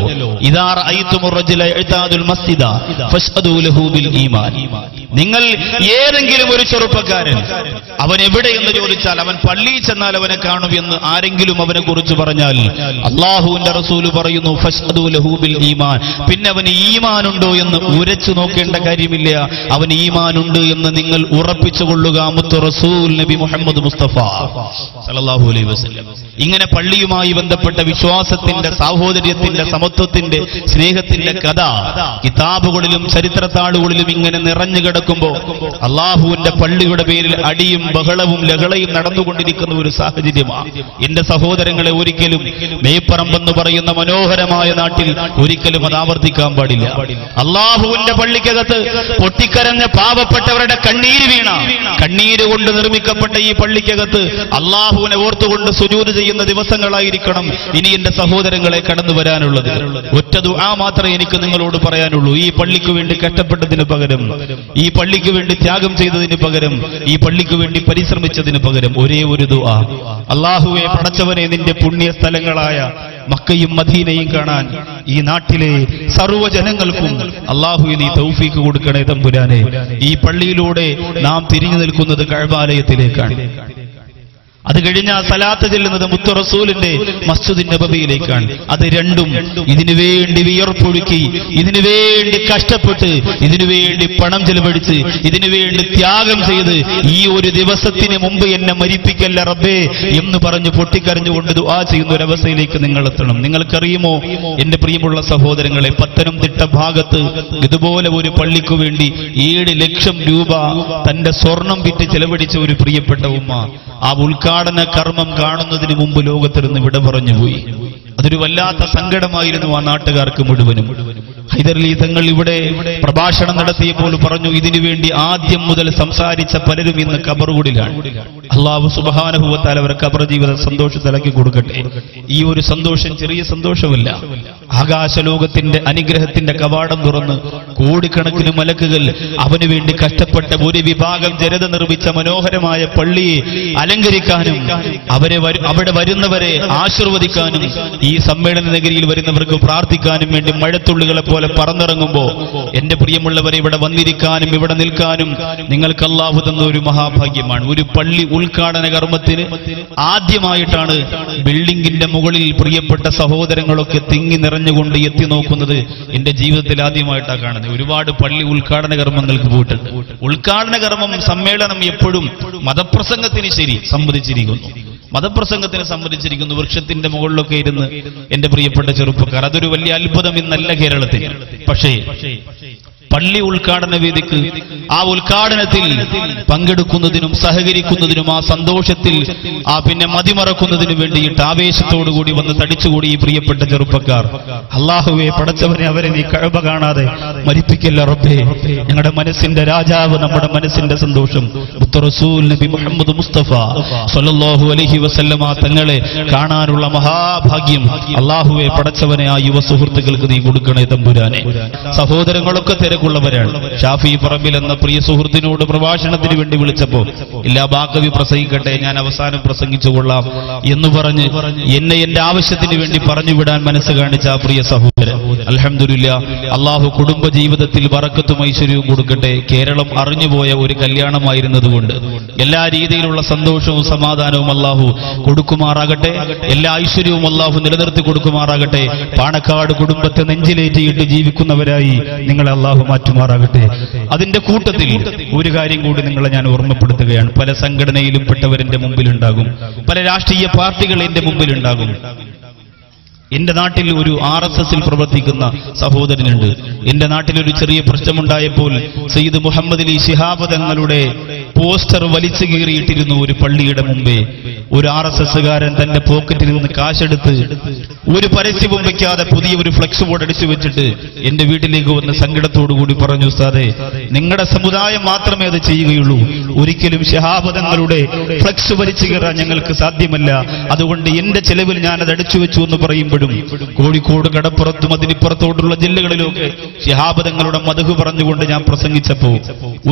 ഇദാ റഅയ്തുമുർ റജുല യഅ്താദുൽ മസ്ജിദ ഫശ്ഹദൂ ലഹു ബിൽ ഈമാൻ. നിങ്ങൾ ഏതെങ്കിലും ഒരു ചെറുപ്പക്കാരൻ അവൻ എവിടെയെന്ന് ചോദിച്ചാൽ അവൻ പള്ളിയിൽ ചെന്നാൽ അവനെ കാണും എന്ന് ആരെങ്കിലും അവനെ കുറിച്ച് പറഞ്ഞാൽ അല്ലാഹുവിന്റെ റസൂൽ പറയുന്നു ഫശ്ഹദൂ ലഹു ബിൽ ഈമാൻ. പിന്നെ അവന് ഈമാനുണ്ടോ എന്ന് ഉരച്ചു നോക്കേണ്ട കാര്യമില്ല, അവൻ ഈമാനുണ്ട് എന്ന് നിങ്ങൾ ഉറപ്പിച്ചുകൊള്ളുക. മുത്തു റസൂൽ നബി മുഹമ്മദ് മുസ്തഫ സല്ലല്ലാഹു അലൈഹി വസല്ലം. ഇങ്ങനെ പള്ളിയുമായി ബന്ധപ്പെട്ട വിശ്വാസത്തിന്റെ, സാഹോദര്യത്തിന്റെ, സമത്വത്തിന്റെ, സ്നേഹത്തിന്റെ കഥ കിതാബുകളിലും ചരിത്രത്താളുകളിലും ഇങ്ങനെ നിറഞ്ഞു കിടക്കുമ്പോ അള്ളാഹുവിന്റെ പള്ളിയുടെ പേരിൽ അടിയും ബഹളവും ലഹളയും നടന്നുകൊണ്ടിരിക്കുന്ന ഒരു സാഹചര്യമാണ്. എന്റെ സഹോദരങ്ങളെ, ഒരിക്കലും മേപ്പറമ്പെന്ന് പറയുന്ന മനോഹരമായ നാട്ടിൽ ഒരിക്കലും അത് ആവർത്തിക്കാൻ പാടില്ല. അള്ളാഹുവിന്റെ പള്ളിക്കകത്ത് പൊട്ടിക്കരഞ്ഞ പാവപ്പെട്ടവരുടെ കണ്ണീര് വീണ, കണ്ണീര് കൊണ്ട് നിർമ്മിക്കപ്പെട്ട ഈ പള്ളിക്കകത്ത് അള്ളാഹുവിനെ ഓർത്തുകൊണ്ട് സുജൂദ് ചെയ്യുന്ന ദിവസങ്ങളായിരിക്കണം ഇനി എന്റെ സഹോദരങ്ങളെ കടന്നു വരാനുള്ളത്. ഒറ്റ ദുആ മാത്രമേ എനിക്ക് നിങ്ങളോട് പറയാനുള്ളൂ. ഈ പള്ളിക്ക് വേണ്ടി കഷ്ടപ്പെട്ടതിന് പകരം, ഈ പള്ളിക്ക് വേണ്ടി ത്യാഗം ചെയ്തതിന് പകരം, ഈ പള്ളിക്ക് വേണ്ടി പരിശ്രമിച്ചതിന് പകരം ഒരേ ഒരു ദുആ. അള്ളാഹുവെ, പടച്ചവനെ, നിന്റെ പുണ്യ സ്ഥലങ്ങളായ മക്കയും മദീനയും കാണാൻ ഈ നാട്ടിലെ സർവ്വജനങ്ങൾക്കും അള്ളാഹുവെ നീ തൗഫീക്ക് കൊടുക്കണേ തമ്പുരാനെ. ഈ പള്ളിയിലൂടെ നാം തിരിഞ്ഞു നിൽക്കുന്നത് കഅബാലയത്തിലേക്കാണ്. അത് കഴിഞ്ഞ സലാത്ത് ചെല്ലുന്നത് മുത്തു റസൂലിന്റെ മസ്ജിദ് നബവിയിലേക്കാണ്. അത് രണ്ടും ഇതിനു വേണ്ടി വിയർപ്പൊഴുക്കി, ഇതിനു വേണ്ടി കഷ്ടപ്പെട്ട്, ഇതിനു വേണ്ടി പണം ചെലവഴിച്ച്, ഇതിനു വേണ്ടി ത്യാഗം ചെയ്ത് ഈ ഒരു ദിവസത്തിന് മുമ്പ് എന്നെ മരിപ്പിക്കല്ല റബ്ബേ എന്ന് പറഞ്ഞ് പൊട്ടിക്കരഞ്ഞുകൊണ്ട് ദുആ ചെയ്യുന്ന ഒരവസ്ഥയിലേക്ക് നിങ്ങൾ എത്തണം. നിങ്ങൾക്കറിയുമോ എന്റെ പ്രിയമുള്ള സഹോദരങ്ങളെ, പത്തനംതിട്ട ഭാഗത്ത് ഇതുപോലെ ഒരു പള്ളിക്കു വേണ്ടി 7 ലക്ഷം രൂപ തന്റെ സ്വർണം വിറ്റ് ചെലവഴിച്ച ഒരു പ്രിയപ്പെട്ട ഉമ്മ ആ ഉദ്ഘാടന കർമ്മം കാണുന്നതിന് മുമ്പ് ലോകത്തിരുന്ന് വിട പറഞ്ഞുപോയി. അതൊരു വല്ലാത്ത സങ്കടമായിരുന്നു ആ നാട്ടുകാർക്ക് മുഴുവനും. ഹൈദരലി തങ്ങൾ ഇവിടെ പ്രഭാഷണം നടത്തിയപ്പോൾ പറഞ്ഞു, ഇതിനുവേണ്ടി ആദ്യം മുതൽ സംസാരിച്ച പലരും ഇന്ന് ഖബറുകളിലാണ്. അല്ലാഹു സുബ്ഹാനഹു വ തആല അവരുടെ ഖബർ ജീവിതം സന്തോഷത്തിലാക്കി കൊടുക്കട്ടെ. ഈ ഒരു സന്തോഷം ചെറിയ സന്തോഷമല്ല. ആകാശലോകത്തിന്റെ അനുഗ്രഹത്തിന്റെ കവാടം തുറന്ന് കോടിക്കണക്കിന് മലക്കുകൾ അവനു വേണ്ടി കഷ്ടപ്പെട്ട ഒരു വിഭാഗം ജനത നിർമ്മിച്ച മനോഹരമായ പള്ളിയെ അലങ്കരിക്കാനും അവിടെ വരുന്നവരെ ആശീർവദിക്കാനും ഈ സമ്മേളന നഗരിയിൽ വരുന്നവർക്ക് പ്രാർത്ഥിക്കാനും വേണ്ടി മഴത്തുള്ളികളെ പോലെ പറന്നിറങ്ങുമ്പോൾ എന്റെ പ്രിയമുള്ളവരെ ഇവിടെ വന്നിരിക്കാനും ഇവിടെ നിൽക്കാനും നിങ്ങൾക്ക് അല്ലാഹു തന്ന ഒരു മഹാഭാഗ്യമാണ്. ഒരു പള്ളി ഉദ്ഘാടന കർമ്മത്തിന് ആദ്യമായിട്ടാണ് ബിൽഡിംഗിന്റെ മുകളിൽ പ്രിയപ്പെട്ട സഹോദരങ്ങളൊക്കെ തിങ്ങി നിറഞ്ഞുകൊണ്ട് എത്തി നോക്കുന്നത്. എന്റെ ജീവിതത്തിൽ ആദ്യമായിട്ടാണ് കാണുന്നത്. ഒരുപാട് പള്ളി ഉദ്ഘാടന കർമ്മങ്ങൾക്ക് പോയിട്ടുണ്ട്. ഉദ്ഘാടന കർമ്മം സമ്മേളനം എപ്പോഴും മതപ്രസംഗത്തിന് ശരി സംബന്ധിച്ചിരിക്കുന്നു, മതപ്രസംഗത്തിന് സംബന്ധിച്ചിരിക്കുന്നു. വൃക്ഷത്തിന്റെ മുകളിലൊക്കെ ഇരുന്ന് എന്റെ പ്രിയപ്പെട്ട ചെറുപ്പക്കാർ, അതൊരു വലിയ അത്ഭുതം ഇന്നല്ല കേരളത്തിൽ. പക്ഷേ പള്ളി ഉദ്ഘാടന വേദിക്ക് ആ ഉദ്ഘാടനത്തിൽ പങ്കെടുക്കുന്നതിനും സഹകരിക്കുന്നതിനും ആ സന്തോഷത്തിൽ പിന്നെ മതിമറക്കുന്നതിനു വേണ്ടിയിട്ട് ആവേശത്തോടുകൂടി വന്ന് തടിച്ചുകൂടി ഈ പ്രിയപ്പെട്ട ചെറുപ്പക്കാർ, അല്ലാഹുവേ പടച്ചവനെ അവരെ നീ കഅബ കാണാതെ മരിപ്പിക്കല്ല റബ്ബേ. ഞങ്ങളുടെ മനസ്സിന്റെ രാജാവ്, നമ്മുടെ മനസ്സിന്റെ സന്തോഷം മുത്ത് റസൂൽ നബി മുഹമ്മദ് മുസ്തഫ സ്വല്ലല്ലാഹു അലൈഹി വസല്ലമ തങ്ങളെ കാണാനുള്ള മഹാഭാഗ്യം അല്ലാഹുവേ പടച്ചവനെ ആ യുവ സുഹൃത്തുക്കൾക്ക് നീ കൊടുക്കണേ തമ്പുരാനെ. സഹോദരങ്ങളൊക്കെ ള്ളവരാണ്. ഷാഫി പറമ്പിൽ എന്ന പ്രിയ സുഹൃത്തിനോട് പ്രഭാഷണത്തിന് വേണ്ടി വിളിച്ചപ്പോ ഇല്ല ബാക്കവി പ്രസംഗിക്കട്ടെ, ഞാൻ അവസാനം പ്രസംഗിച്ചു കൊള്ളാം എന്ന് പറഞ്ഞ് എന്നെ എന്റെ ആവശ്യത്തിന് വേണ്ടി പറഞ്ഞു വിടാൻ മനസ്സ് കാണിച്ച ആ പ്രിയ സഹോദരൻ, അൽഹംദുലില്ലാ അല്ലാഹു കുടുംബ ജീവിതത്തിൽ ബറക്കത്തും ഐശ്വര്യവും കൊടുക്കട്ടെ. കേരളം അറിഞ്ഞുപോയ ഒരു കല്യാണമായിരുന്നതുകൊണ്ട് എല്ലാ രീതിയിലുള്ള സന്തോഷവും സമാധാനവും അല്ലാഹു കൊടുക്കുമാറാകട്ടെ. എല്ലാ ഐശ്വര്യവും അല്ലാഹു നിലനിർത്തി കൊടുക്കുമാറാകട്ടെ. പാണക്കാട് കുടുംബത്തെ നെഞ്ചിലേറ്റിയിട്ട് ജീവിക്കുന്നവരായി നിങ്ങളെ അല്ലാഹു മാറ്റുമാറാകട്ടെ. അതിന്റെ കൂട്ടത്തിൽ ഒരു കാര്യം കൂടി നിങ്ങളെ ഞാൻ ഓർമ്മപ്പെടുത്തുകയാണ്. പല സംഘടനയിലും പെട്ടവരെന്റെ മുമ്പിലുണ്ടാകും, പല രാഷ്ട്രീയ പാർട്ടികൾ എന്റെ മുമ്പിലുണ്ടാകും. എന്റെ നാട്ടിൽ ഒരു RSSൽ പ്രവർത്തിക്കുന്ന സഹോദരനുണ്ട്. എന്റെ നാട്ടിൽ ഒരു ചെറിയ പ്രശ്നമുണ്ടായപ്പോൾ സയ്യിദ് മുഹമ്മദ് അലി ശിഹാബ് തങ്ങളുടെ പോസ്റ്റർ വലിച്ചു കീറിയിട്ടിരുന്നു ഒരു പള്ളിയുടെ മുമ്പേ. ഒരു RSSകാരൻ തന്റെ പോക്കറ്റിൽ നിന്ന് കാശെടുത്ത് ഒരു പരസ്യവും വെക്കാതെ പുതിയ ഒരു ഫ്ലെക്സ് ബോർഡ് അടിച്ചു വെച്ചിട്ട് എന്റെ വീട്ടിലേക്ക് വന്ന് സങ്കടത്തോടുകൂടി പറഞ്ഞു, ഉസ്താദേ നിങ്ങളുടെ സമുദായം മാത്രമേ അത് ചെയ്യുകയുള്ളൂ, ഒരിക്കലും ശിഹാബ് തങ്ങളുടെ ഫ്ലെക്സ് വലിച്ചു കീറാൻ ഞങ്ങൾക്ക് സാധ്യമല്ല, അതുകൊണ്ട് എന്റെ ചെലവിൽ ഞാൻ അത് അടിച്ചു വെച്ചു എന്ന് പറയുമ്പോഴും കോഴിക്കോട് കടപ്പുറത്തും അതിനിപ്പുറത്തോട്ടുള്ള ജില്ലകളിലൊക്കെ ശിഹാബ് തങ്ങളുടെ മദ്ഹ് പറഞ്ഞുകൊണ്ട് ഞാൻ പ്രസംഗിച്ചപ്പോ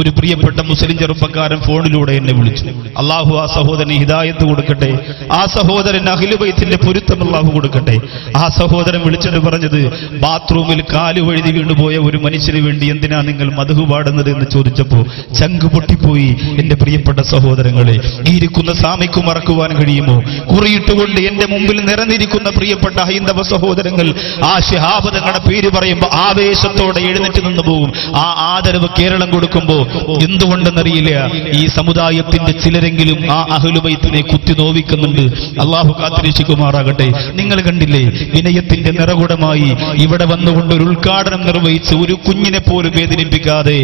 ഒരു പ്രിയപ്പെട്ട മുസ്ലിം ചെറുപ്പക്കാരൻ ഫോണിലൂടെ എന്നെ വിളിച്ചു. അല്ലാഹു ആ സഹോദരന് ഹിദായത്ത് കൊടുക്കട്ടെ, ആ സഹോദരൻ അഹ്ലു ബൈത്തിന്റെ പൊരുത്തം അല്ലാഹു കൊടുക്കട്ടെ. ആ സഹോദരൻ വിളിച്ചിട്ട് പറഞ്ഞത്, ബാത്റൂമിൽ കാല് വഴുതി വീണുപോയ ഒരു മനുഷ്യന് വേണ്ടി എന്തിനാ നിങ്ങൾ മദ്ഹ് പാടുന്നത് എന്ന് ചോദിച്ചപ്പോ ചങ്ക് പൊട്ടിപ്പോയി. എന്റെ പ്രിയപ്പെട്ട സഹോദരങ്ങളെ, ഈ ഇരിക്കുന്ന സാമിക്ക് മറക്കുവാൻ കഴിയുമോ? കുറിയിട്ടുകൊണ്ട് എന്റെ മുമ്പിൽ നിറഞ്ഞിരിക്കുന്ന പ്രിയപ്പെട്ട ഹൈന്ദവ സഹോദരങ്ങൾ ആ ശിഹാബ് തങ്ങളുടെ പേര് പറയുമ്പോൾ ആവേശത്തോടെ എഴുന്നേറ്റ് നിന്ന് പോകും. ആ ആദരവ് കേരളം കൊടുക്കുമ്പോ എന്തുകൊണ്ടെന്നറിയില്ല ഈ സമുദായത്തിന്റെ ചിലരെങ്കിലും ആ അഹ്ലു ബൈത്തിനെ കുത്തി നോവിക്കുന്നുണ്ട്. അല്ലാഹു കാത്തിരക്ഷിക്കുമാറാകട്ടെ. നിങ്ങൾ കണ്ടില്ലേ, വിനയത്തിന്റെ നിറകുടമായി ഇവിടെ വന്നുകൊണ്ട് ഒരു ഉദ്ഘാടനം നിർവഹിച്ച് ഒരു കുഞ്ഞിനെ പോലും വേദനിപ്പിക്കാതെ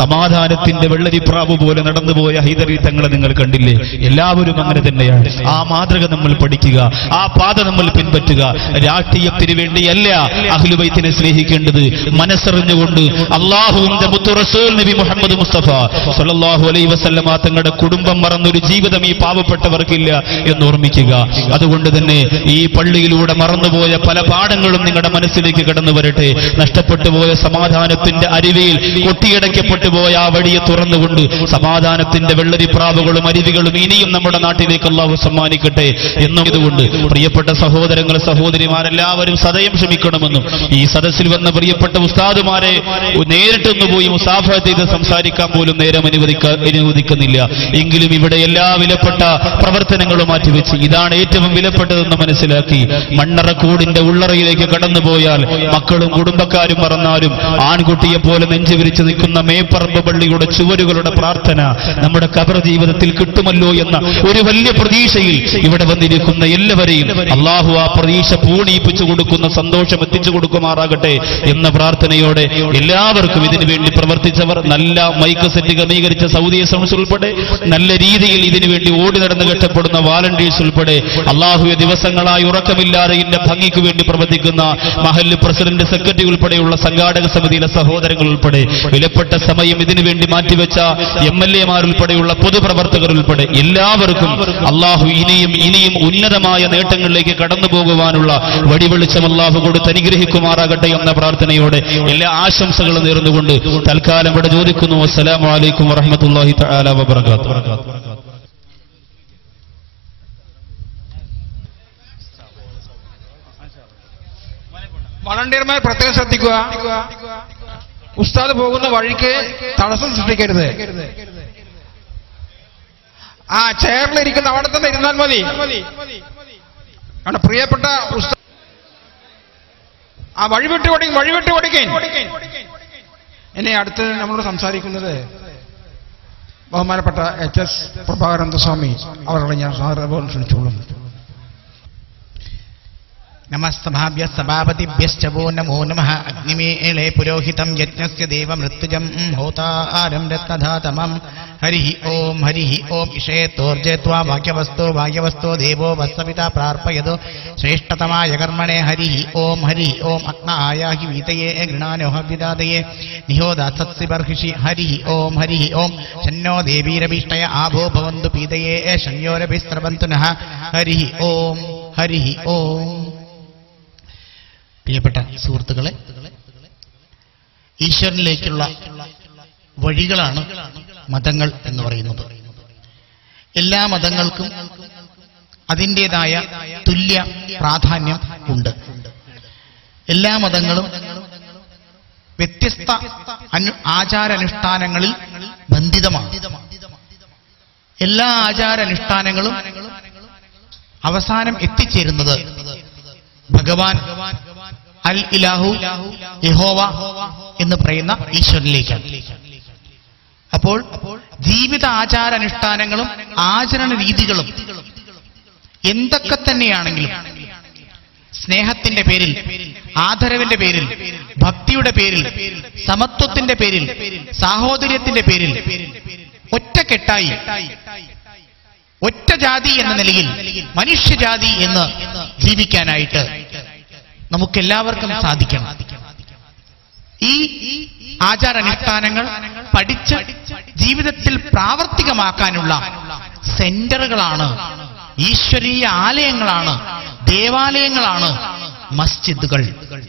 സമാധാനത്തിന്റെ വെള്ളരിപ്രാവ് പോലെ നടന്നുപോയ ഹൈദരി തങ്ങളെ നിങ്ങൾ കണ്ടില്ലേ? എല്ലാവരും അങ്ങനെ തന്നെയാണ്. ആ മാതൃക നമ്മൾ പഠിക്കുക, ആ പാത നമ്മൾ പിൻപറ്റുക. രാഷ്ട്രീയത്തിന് വേണ്ടിയല്ല അഹ്ലു ബൈത്തിനെ സ്നേഹിക്കേണ്ടത്, മനസ്സറിഞ്ഞുകൊണ്ട് അല്ലാഹുവിന്റെ മുത്ത് റസൂൽ നബി മുഹമ്മദ് മുസ്തഫ സ്വല്ലല്ലാഹു അലൈഹി വസല്ലമ തങ്ങളുടെ കുടുംബം മറന്നൊരു ജീവിതം ഈ പാവപ്പെട്ടവർക്കില്ല എന്ന് ഓർമ്മിക്കുക. അതുകൊണ്ട് തന്നെ ഈ പള്ളിയിലൂടെ മറന്നുപോയ പല പാഠങ്ങളും നിങ്ങളുടെ മനസ്സിലേക്ക് കടന്നു വരട്ടെ. നഷ്ടപ്പെട്ടു പോയ സമാധാനത്തിന്റെ അരുവിയിൽ കൊട്ടിയടയ്ക്കപ്പെട്ടു പോയ ആ വഴിയെ തുറന്നുകൊണ്ട് സമാധാനത്തിന്റെ വെള്ളരിപ്രാവുകളും അരുവികളും ഇനിയും നമ്മുടെ നാട്ടിലേക്ക് അല്ലാഹു സമ്മാനിക്കട്ടെ എന്നും ഇതുകൊണ്ട് പ്രിയപ്പെട്ട സഹോദരങ്ങൾ സഹോദരിമാരെല്ലാവരും സദയം ക്ഷമിക്കണമെന്നും ഈ സദസ്സിൽ വന്ന പ്രിയപ്പെട്ട ഉസ്താദുമാരെ നേരിട്ടൊന്നു പോയി മുസാഫഹത്ത് ചെയ്ത് സംസാരിക്കാൻ പോലും നേരം അനുവദിക്കാൻ ചോദിക്കുന്നില്ല. എങ്കിലും ഇവിടെ എല്ലാ വിലപ്പെട്ട പ്രവർത്തനങ്ങളും മാറ്റിവെച്ച് ഇതാണ് ഏറ്റവും വിലപ്പെട്ടതെന്ന് മനസ്സിലാക്കി മണ്ണറക്കൂടിന്റെ ഉള്ളറയിലേക്ക് കടന്നുപോയാൽ മക്കളും കുടുംബക്കാരും മറന്നാലും ആൺകുട്ടിയെ പോലെ നെഞ്ചു വിരിച്ചു നിൽക്കുന്ന മേപ്പറമ്പ് പള്ളിയുടെ ചുവരുകളുടെ പ്രാർത്ഥന നമ്മുടെ ഖബർ ജീവിതത്തിൽ കിട്ടുമല്ലോ എന്ന ഒരു വലിയ പ്രതീക്ഷയിൽ ഇവിടെ വന്നിരിക്കുന്ന എല്ലാവരെയും അള്ളാഹു ആ പ്രതീക്ഷ പൂണിയിപ്പിച്ചു കൊടുക്കുന്ന സന്തോഷം എത്തിച്ചു കൊടുക്കുമാറാകട്ടെ എന്ന പ്രാർത്ഥനയോടെ എല്ലാവർക്കും ഇതിനു വേണ്ടി പ്രവർത്തിച്ചവർ, നല്ല മൈക്ക് സെറ്റ് ക്രമീകരിച്ച സൗദി എസംസ് ഉൾപ്പെടെ, നല്ല രീതിയിൽ ഇതിനുവേണ്ടി ഓടി നടന്ന് കഷ്ടപ്പെടുന്ന വാലണ്ടിയേഴ്സ് ഉൾപ്പെടെ, അള്ളാഹുവെ ദിവസങ്ങളായി ഉറക്കമില്ലാതെ ഇതിന്റെ ഭംഗിക്ക് വേണ്ടി പ്രവർത്തിക്കുന്ന മഹല്ല് പ്രസിഡന്റ്, സെക്രട്ടറി ഉൾപ്പെടെയുള്ള സംഘാടക സമിതിയിലെ സഹോദരങ്ങൾ ഉൾപ്പെടെ, വിലപ്പെട്ട സമയം ഇതിനുവേണ്ടി മാറ്റിവെച്ച MLA-മാരുൾപ്പെടെയുള്ള പൊതുപ്രവർത്തകർ ഉൾപ്പെടെ എല്ലാവർക്കും അള്ളാഹു ഇനിയും ഉന്നതമായ നേട്ടങ്ങളിലേക്ക് കടന്നു പോകുവാനുള്ള വടിവെളിച്ചം അള്ളാഹു കൊടുത്ത് അനുഗ്രഹിക്കുമാറാകട്ടെ എന്ന പ്രാർത്ഥനയോടെ എല്ലാ ആശംസകളും നേർന്നുകൊണ്ട് തൽക്കാലം ഇവിടെ ചോദിക്കുന്നു. അസ്സലാമു അലൈക്കും വറഹ്മത്തുള്ളാഹി തആല വബറകാതുഹു. വളണ്ടിയർമാർ പ്രത്യേകം ശ്രദ്ധിക്കുക. ഉസ്താദ് പോകുന്ന വഴിക്ക് തടസ്സം സൃഷ്ടിക്കരുത്. ആ ചെയറിലിരിക്കുന്ന അവിടെ തന്നെ ഇരുന്നാൽ മതി. കാരണം പ്രിയപ്പെട്ട ഉസ്താദ് ആ വഴിവിട്ട് ഓടിക്കാൻ. ഇനി അടുത്ത് നമ്മളോട് സംസാരിക്കുന്നത് ബഹുമാനപ്പെട്ട HS പ്രഭാകരന്ദസ്വാമി അവരുടെ ഞാൻ സാദരപൂർവ്വം ക്ഷണിച്ചോളും. നമസ്തഭാഭ്യ സഭാപതിഭ്യശ്ച വോ നമോ നമഃ. അഗ്നിമേളേ പുരോഹിതം യജ്ഞസ്യ ദേവമൃത്യുജം ഹോതാരം രത്നധാതമം. ഹരി ഓം ഇഷേത്തോർജയത്വാ ഭാഗ്യവസ്തോ ദേവോ വസ്സപിതാ പ്രാർപ്പയതോ ശ്രേഷ്ഠതമായ കർമ്മണേ. ഹരി ഓം അഗ്നായാഹി വീതയേ ഗൃണാനോഹവിദാതയേ നിഹോദാസത്സി ബർഹിഷി. ഹരി ഓം ശന്നോ ദേവീരഭീഷ്ടയ ആഭോ ഭവന്തു പീതയേ ശന്യോരഭിസ്രവന്തു നഃ. ഹരി ഓം. പ്രിയപ്പെട്ട സുഹൃത്തുക്കളെ, ഈശ്വരനിലേക്കുള്ള വഴികളാണ് മതങ്ങൾ എന്ന് പറയുന്നത്. എല്ലാ മതങ്ങൾക്കും അതിൻ്റെതായ തുല്യ പ്രാധാന്യം ഉണ്ട്. എല്ലാ മതങ്ങളും വ്യത്യസ്ത ആചാരാനുഷ്ഠാനങ്ങളിൽ ബന്ധിതമാണ്. എല്ലാ ആചാരാനുഷ്ഠാനങ്ങളും അവസാനം എത്തിച്ചേരുന്നത് ഭഗവാൻ അൽ ഇലാഹു യഹോവ എന്ന് പറയുന്ന ഈശ്വരനിലേക്കാണ്. അപ്പോൾ ജീവിത ആചാരാനുഷ്ഠാനങ്ങളും ആചരണ രീതികളും എന്തൊക്കെ തന്നെയാണെങ്കിലും സ്നേഹത്തിന്റെ പേരിൽ, ആദരവിന്റെ പേരിൽ, ഭക്തിയുടെ പേരിൽ, സമത്വത്തിന്റെ പേരിൽ, സാഹോദര്യത്തിന്റെ പേരിൽ ഒറ്റക്കെട്ടായി ഒറ്റ ജാതി എന്ന നിലയിൽ മനുഷ്യജാതി എന്ന് ജീവിക്കാനായിട്ട് നമുക്കെല്ലാവർക്കും സാധിക്കണം. ഈ ആചാരാനുഷ്ഠാനങ്ങൾ പഠിച്ച് ജീവിതത്തിൽ പ്രാവർത്തികമാക്കാനുള്ള സെന്ററുകളാണ്, ഈശ്വരീയ ആലയങ്ങളാണ്, ദേവാലയങ്ങളാണ് മസ്ജിദുകൾ,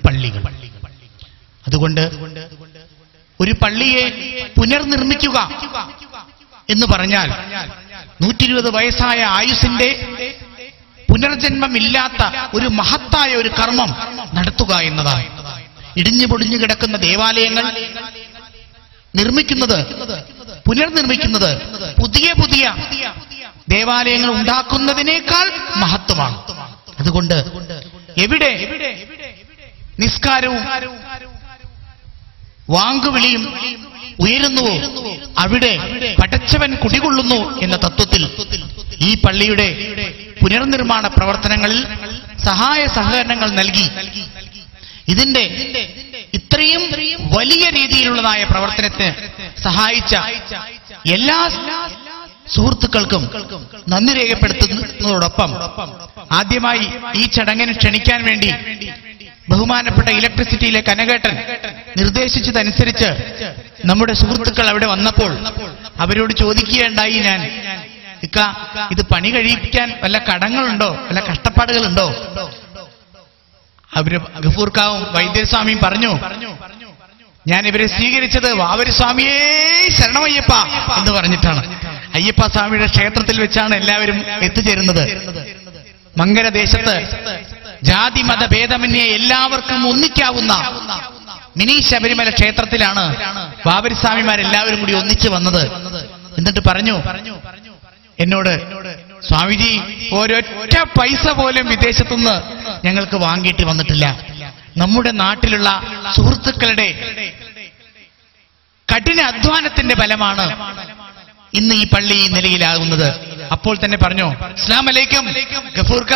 പള്ളികൾ. അതുകൊണ്ട് ഒരു പള്ളിയെ പുനർനിർമ്മിക്കുക എന്ന് പറഞ്ഞാൽ 120 വയസ്സായ ആയുസിന്റെ പുനർജന്മമില്ലാത്ത ഒരു മഹത്തായ ഒരു കർമ്മം നടത്തുക എന്നതാണ്. ഇടിഞ്ഞു പൊടിഞ്ഞു കിടക്കുന്ന ദേവാലയങ്ങൾ നിർമ്മിക്കുന്നത്, പുനർനിർമ്മിക്കുന്നത്, പുതിയ ദേവാലയങ്ങൾ ഉണ്ടാക്കുന്നതിനേക്കാൾ മഹത്വമാണ്. അതുകൊണ്ട് എവിടെ നിസ്കാരവും വാങ്കുവിളിയും ഉയരുന്നുവോ അവിടെ പടച്ചവൻ കുടികൊള്ളുന്നു എന്ന തത്വത്തിൽ ഈ പള്ളിയുടെ പുനർനിർമ്മാണ പ്രവർത്തനങ്ങളിൽ സഹായ സഹകരണങ്ങൾ നൽകി ഇതിന്റെ ഇത്രയും വലിയ രീതിയിലുള്ളതായ പ്രവർത്തനത്തിന് സഹായിച്ച എല്ലാ സുഹൃത്തുക്കൾക്കും നന്ദി രേഖപ്പെടുത്തുന്നതോടൊപ്പം ആദ്യമായി ഈ ചടങ്ങിന് ക്ഷണിക്കാൻ വേണ്ടി ബഹുമാനപ്പെട്ട ഇലക്ട്രിസിറ്റിയിലെ കനകേട്ടൻ നിർദ്ദേശിച്ചതനുസരിച്ച് നമ്മുടെ സുഹൃത്തുക്കൾ അവിടെ വന്നപ്പോൾ അവരോട് ചോദിക്കുകയുണ്ടായി ഞാൻ, ഇക്ക ഇത് പണി കഴിപ്പിക്കാൻ വല്ല കടങ്ങളുണ്ടോ, വല്ല കഷ്ടപ്പാടുകളുണ്ടോ? അവര് ഗഫൂർക്കാവും വൈദ്യസ്വാമിയും പറഞ്ഞു, ഞാൻ ഇവരെ സ്വീകരിച്ചത് വാവരുസ്വാമിയേ ശരണമയ്യപ്പ എന്ന് പറഞ്ഞിട്ടാണ്. അയ്യപ്പ സ്വാമിയുടെ ക്ഷേത്രത്തിൽ വെച്ചാണ് എല്ലാവരും എത്തിച്ചേരുന്നത്. മങ്കരദേശത്ത് ജാതി മതഭേദമന്യേ എല്ലാവർക്കും ഒന്നിക്കാവുന്ന മിനി ശബരിമല ക്ഷേത്രത്തിലാണ് വാവരുസ്വാമിമാരെല്ലാവരും കൂടി ഒന്നിച്ചു വന്നത്. എന്നിട്ട് പറഞ്ഞു എന്നോട്, സ്വാമിജി ഒരൊറ്റ പൈസ പോലും വിദേശത്തുനിന്ന് ഞങ്ങൾക്ക് വാങ്ങിയിട്ട് വന്നിട്ടില്ല. നമ്മുടെ നാട്ടിലുള്ള സുഹൃത്തുക്കളുടെ കഠിന അധ്വാനത്തിന്റെ ഫലമാണ് ഇന്ന് ഈ പള്ളി ഈ നിലയിലാകുന്നത്. അപ്പോൾ തന്നെ പറഞ്ഞു, അസ്സലാമു അലൈക്കും ഗഫൂർക്ക,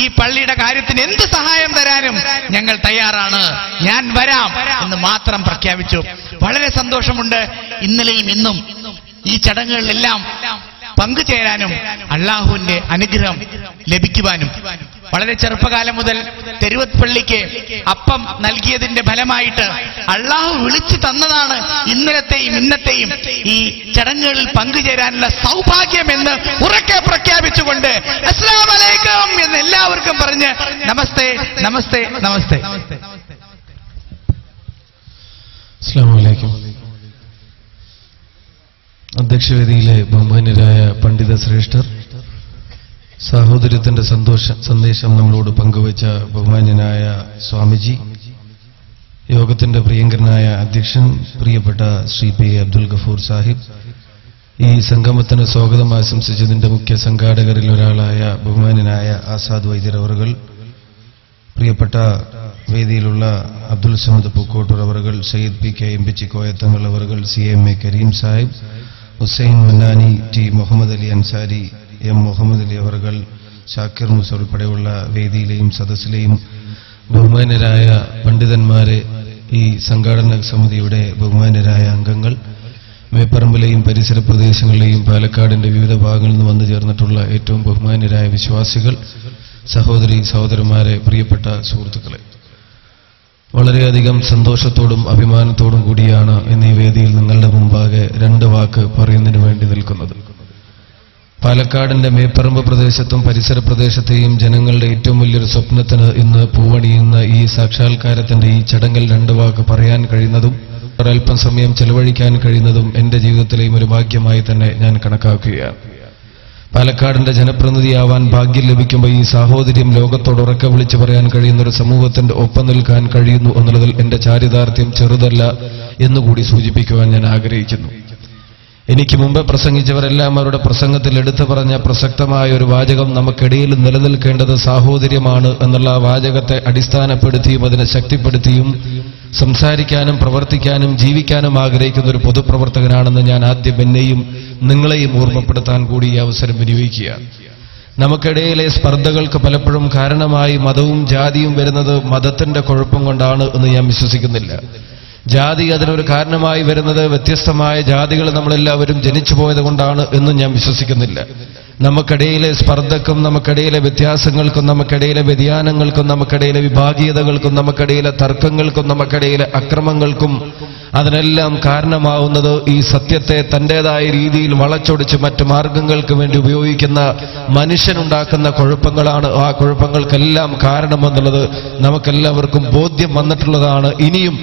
ഈ പള്ളിയുടെ കാര്യത്തിന് എന്ത് സഹായം തരാനും ഞങ്ങൾ തയ്യാറാണ്, ഞാൻ വരാം എന്ന് മാത്രം പ്രഖ്യാപിച്ചു. വളരെ സന്തോഷമുണ്ട്. ഇന്നലെയും ഇന്നും ഈ ചടങ്ങുകളിലെല്ലാം പങ്കുചേരാനും അള്ളാഹുവിന്റെ അനുഗ്രഹം ലഭിക്കുവാനും. വളരെ ചെറുപ്പകാലം മുതൽ തെരുവത്ത് പള്ളിക്ക് അപ്പം നൽകിയതിന്റെ ഫലമായിട്ട് അള്ളാഹു വിളിച്ചു തന്നതാണ് ഇന്നലത്തെയും ഇന്നത്തെയും ഈ ചടങ്ങുകളിൽ പങ്കുചേരാനുള്ള സൗഭാഗ്യമെന്ന് ഉറക്കെ പ്രഖ്യാപിച്ചുകൊണ്ട് അസ്സലാമു അലൈക്കും എന്ന് എല്ലാവർക്കും പറഞ്ഞ് നമസ്തേ നമസ്തേ നമസ്തേ. അസ്സലാമു അലൈക്കും. അധ്യക്ഷവേദിയിലെ ബഹുമാന്യരായ പണ്ഡിത ശ്രേഷ്ഠർ, സാഹോദര്യത്തിന്റെ സന്ദേശം നമ്മളോട് പങ്കുവച്ച ബഹുമാന്യനായ സ്വാമിജി, യോഗത്തിന്റെ പ്രിയങ്കരനായ അധ്യക്ഷൻ പ്രിയപ്പെട്ട ശ്രീ പി അബ്ദുൽ ഗഫൂർ സാഹിബ്, ഈ സംഗമത്തിന് സ്വാഗതം ആശംസിച്ചതിന്റെ മുഖ്യ സംഘാടകരിൽ ഒരാളായ ബഹുമാന്യനായ ആസാദ് വൈദ്യർ അവറുകൾ, പ്രിയപ്പെട്ട വേദിയിലുള്ള അബ്ദുൽ സമദ് പൂക്കോട്ടൂർ അവറുകൾ, സയ്യിദ് പി കെ എം പിച്ചി കോയത്തങ്ങൾ അവറുകൾ, CMA Kareem Sahib, Hussain Mannani, T Muhammad Ali Ansari, M Muhammad Ali അവറുകൾ, ഷാക്കിർ മൂസ ഉൾപ്പെടെയുള്ള വേദിയിലെയും സദസ്സിലെയും ബഹുമാന്യരായ പണ്ഡിതന്മാരെ, ഈ സംഘാടന സമിതിയുടെ ബഹുമാന്യരായ അംഗങ്ങൾ, മേപ്പറമ്പിലെയും പരിസര പ്രദേശങ്ങളിലെയും പാലക്കാടിന്റെ വിവിധ ഭാഗങ്ങളിൽ നിന്ന് വന്നു ചേർന്നിട്ടുള്ള ഏറ്റവും ബഹുമാന്യരായ വിശ്വാസികൾ, സഹോദരി സഹോദരന്മാരെ, പ്രിയപ്പെട്ട സുഹൃത്തുക്കളെ, വളരെയധികം സന്തോഷത്തോടും അഭിമാനത്തോടും കൂടിയാണ് ഇന്ന് ഈ വേദിയിൽ നിങ്ങളുടെ മുമ്പാകെ രണ്ട് വാക്ക് പറയുന്നതിന് വേണ്ടി നിൽക്കുന്നത്. പാലക്കാടിന്റെ മേപ്പറമ്പ് പ്രദേശത്തും പരിസര പ്രദേശത്തെയും ജനങ്ങളുടെ ഏറ്റവും വലിയൊരു സ്വപ്നത്തിന് ഇന്ന് പൂവണിയുന്ന ഈ സാക്ഷാത്കാരത്തിന്റെ ഈ ചടങ്ങിൽ രണ്ട് വാക്ക് പറയാൻ കഴിയുന്നതും ഒരൽപ്പം സമയം ചെലവഴിക്കാൻ കഴിയുന്നതും എന്റെ ജീവിതത്തിലെയും ഒരു ഭാഗ്യമായി തന്നെ ഞാൻ കണക്കാക്കുകയാണ്. പാലക്കാടിന്റെ ജനപ്രതിനിധിയാവാൻ ഭാഗ്യം ലഭിക്കുമ്പോൾ ഈ സാഹോദര്യം ലോകത്തോട് ഉറക്കെ വിളിച്ചു പറയാൻ കഴിയുന്ന ഒരു സമൂഹത്തിന്റെ ഒപ്പം നിൽക്കാൻ കഴിയുന്നു എന്നുള്ളതിൽ എന്റെ ചാരിതാർത്ഥ്യം ചെറുതല്ല എന്നുകൂടി സൂചിപ്പിക്കുവാൻ ഞാൻ ആഗ്രഹിക്കുന്നു. എനിക്ക് മുമ്പ് പ്രസംഗിച്ചവരെല്ലാം അവരുടെ പ്രസംഗത്തിൽ എടുത്തു പറഞ്ഞ പ്രസക്തമായ ഒരു വാചകം, നമുക്കിടയിൽ നിലനിൽക്കേണ്ടത് സാഹോദര്യമാണ് എന്നുള്ള ആ വാചകത്തെ അടിസ്ഥാനപ്പെടുത്തിയും അതിനെ ശക്തിപ്പെടുത്തിയും സംസാരിക്കാനും പ്രവർത്തിക്കാനും ജീവിക്കാനും ആഗ്രഹിക്കുന്ന ഒരു പൊതുപ്രവർത്തകനാണെന്ന് ഞാൻ ആദ്യം എന്നെയും നിങ്ങളെയും ഓർമ്മപ്പെടുത്താൻ കൂടി ഈ അവസരം വിനിയോഗിക്കുകയാണ്. നമുക്കിടയിലെ സ്പർദ്ധകൾക്ക് പലപ്പോഴും കാരണമായി മതവും ജാതിയും വരുന്നത് മതത്തിന്റെ കുഴപ്പം കൊണ്ടാണ് എന്ന് ഞാൻ വിശ്വസിക്കുന്നില്ല. ജാതി അതിനൊരു കാരണമായി വരുന്നത് വ്യത്യസ്തമായ ജാതികൾ നമ്മളെല്ലാവരും ജനിച്ചു പോയത് കൊണ്ടാണ് എന്നും ഞാൻ വിശ്വസിക്കുന്നില്ല. നമുക്കിടയിലെ സ്പർദ്ധക്കും നമുക്കിടയിലെ വ്യത്യാസങ്ങൾക്കും നമുക്കിടയിലെ വ്യതിയാനങ്ങൾക്കും നമുക്കിടയിലെ വിഭാഗീയതകൾക്കും നമുക്കിടയിലെ തർക്കങ്ങൾക്കും നമുക്കിടയിലെ അക്രമങ്ങൾക്കും അതിനെല്ലാം കാരണമാവുന്നത് ഈ സത്യത്തെ തന്റേതായ രീതിയിൽ വളച്ചൊടിച്ച് മറ്റു മാർഗങ്ങൾക്ക് വേണ്ടി ഉപയോഗിക്കുന്ന മനുഷ്യനുണ്ടാക്കുന്ന കുഴപ്പങ്ങളാണ്. ആ കുഴപ്പങ്ങൾക്കെല്ലാം കാരണമെന്നുള്ളത് നമുക്കെല്ലാവർക്കും ബോധ്യം വന്നിട്ടുള്ളതാണ്. ഇനിയും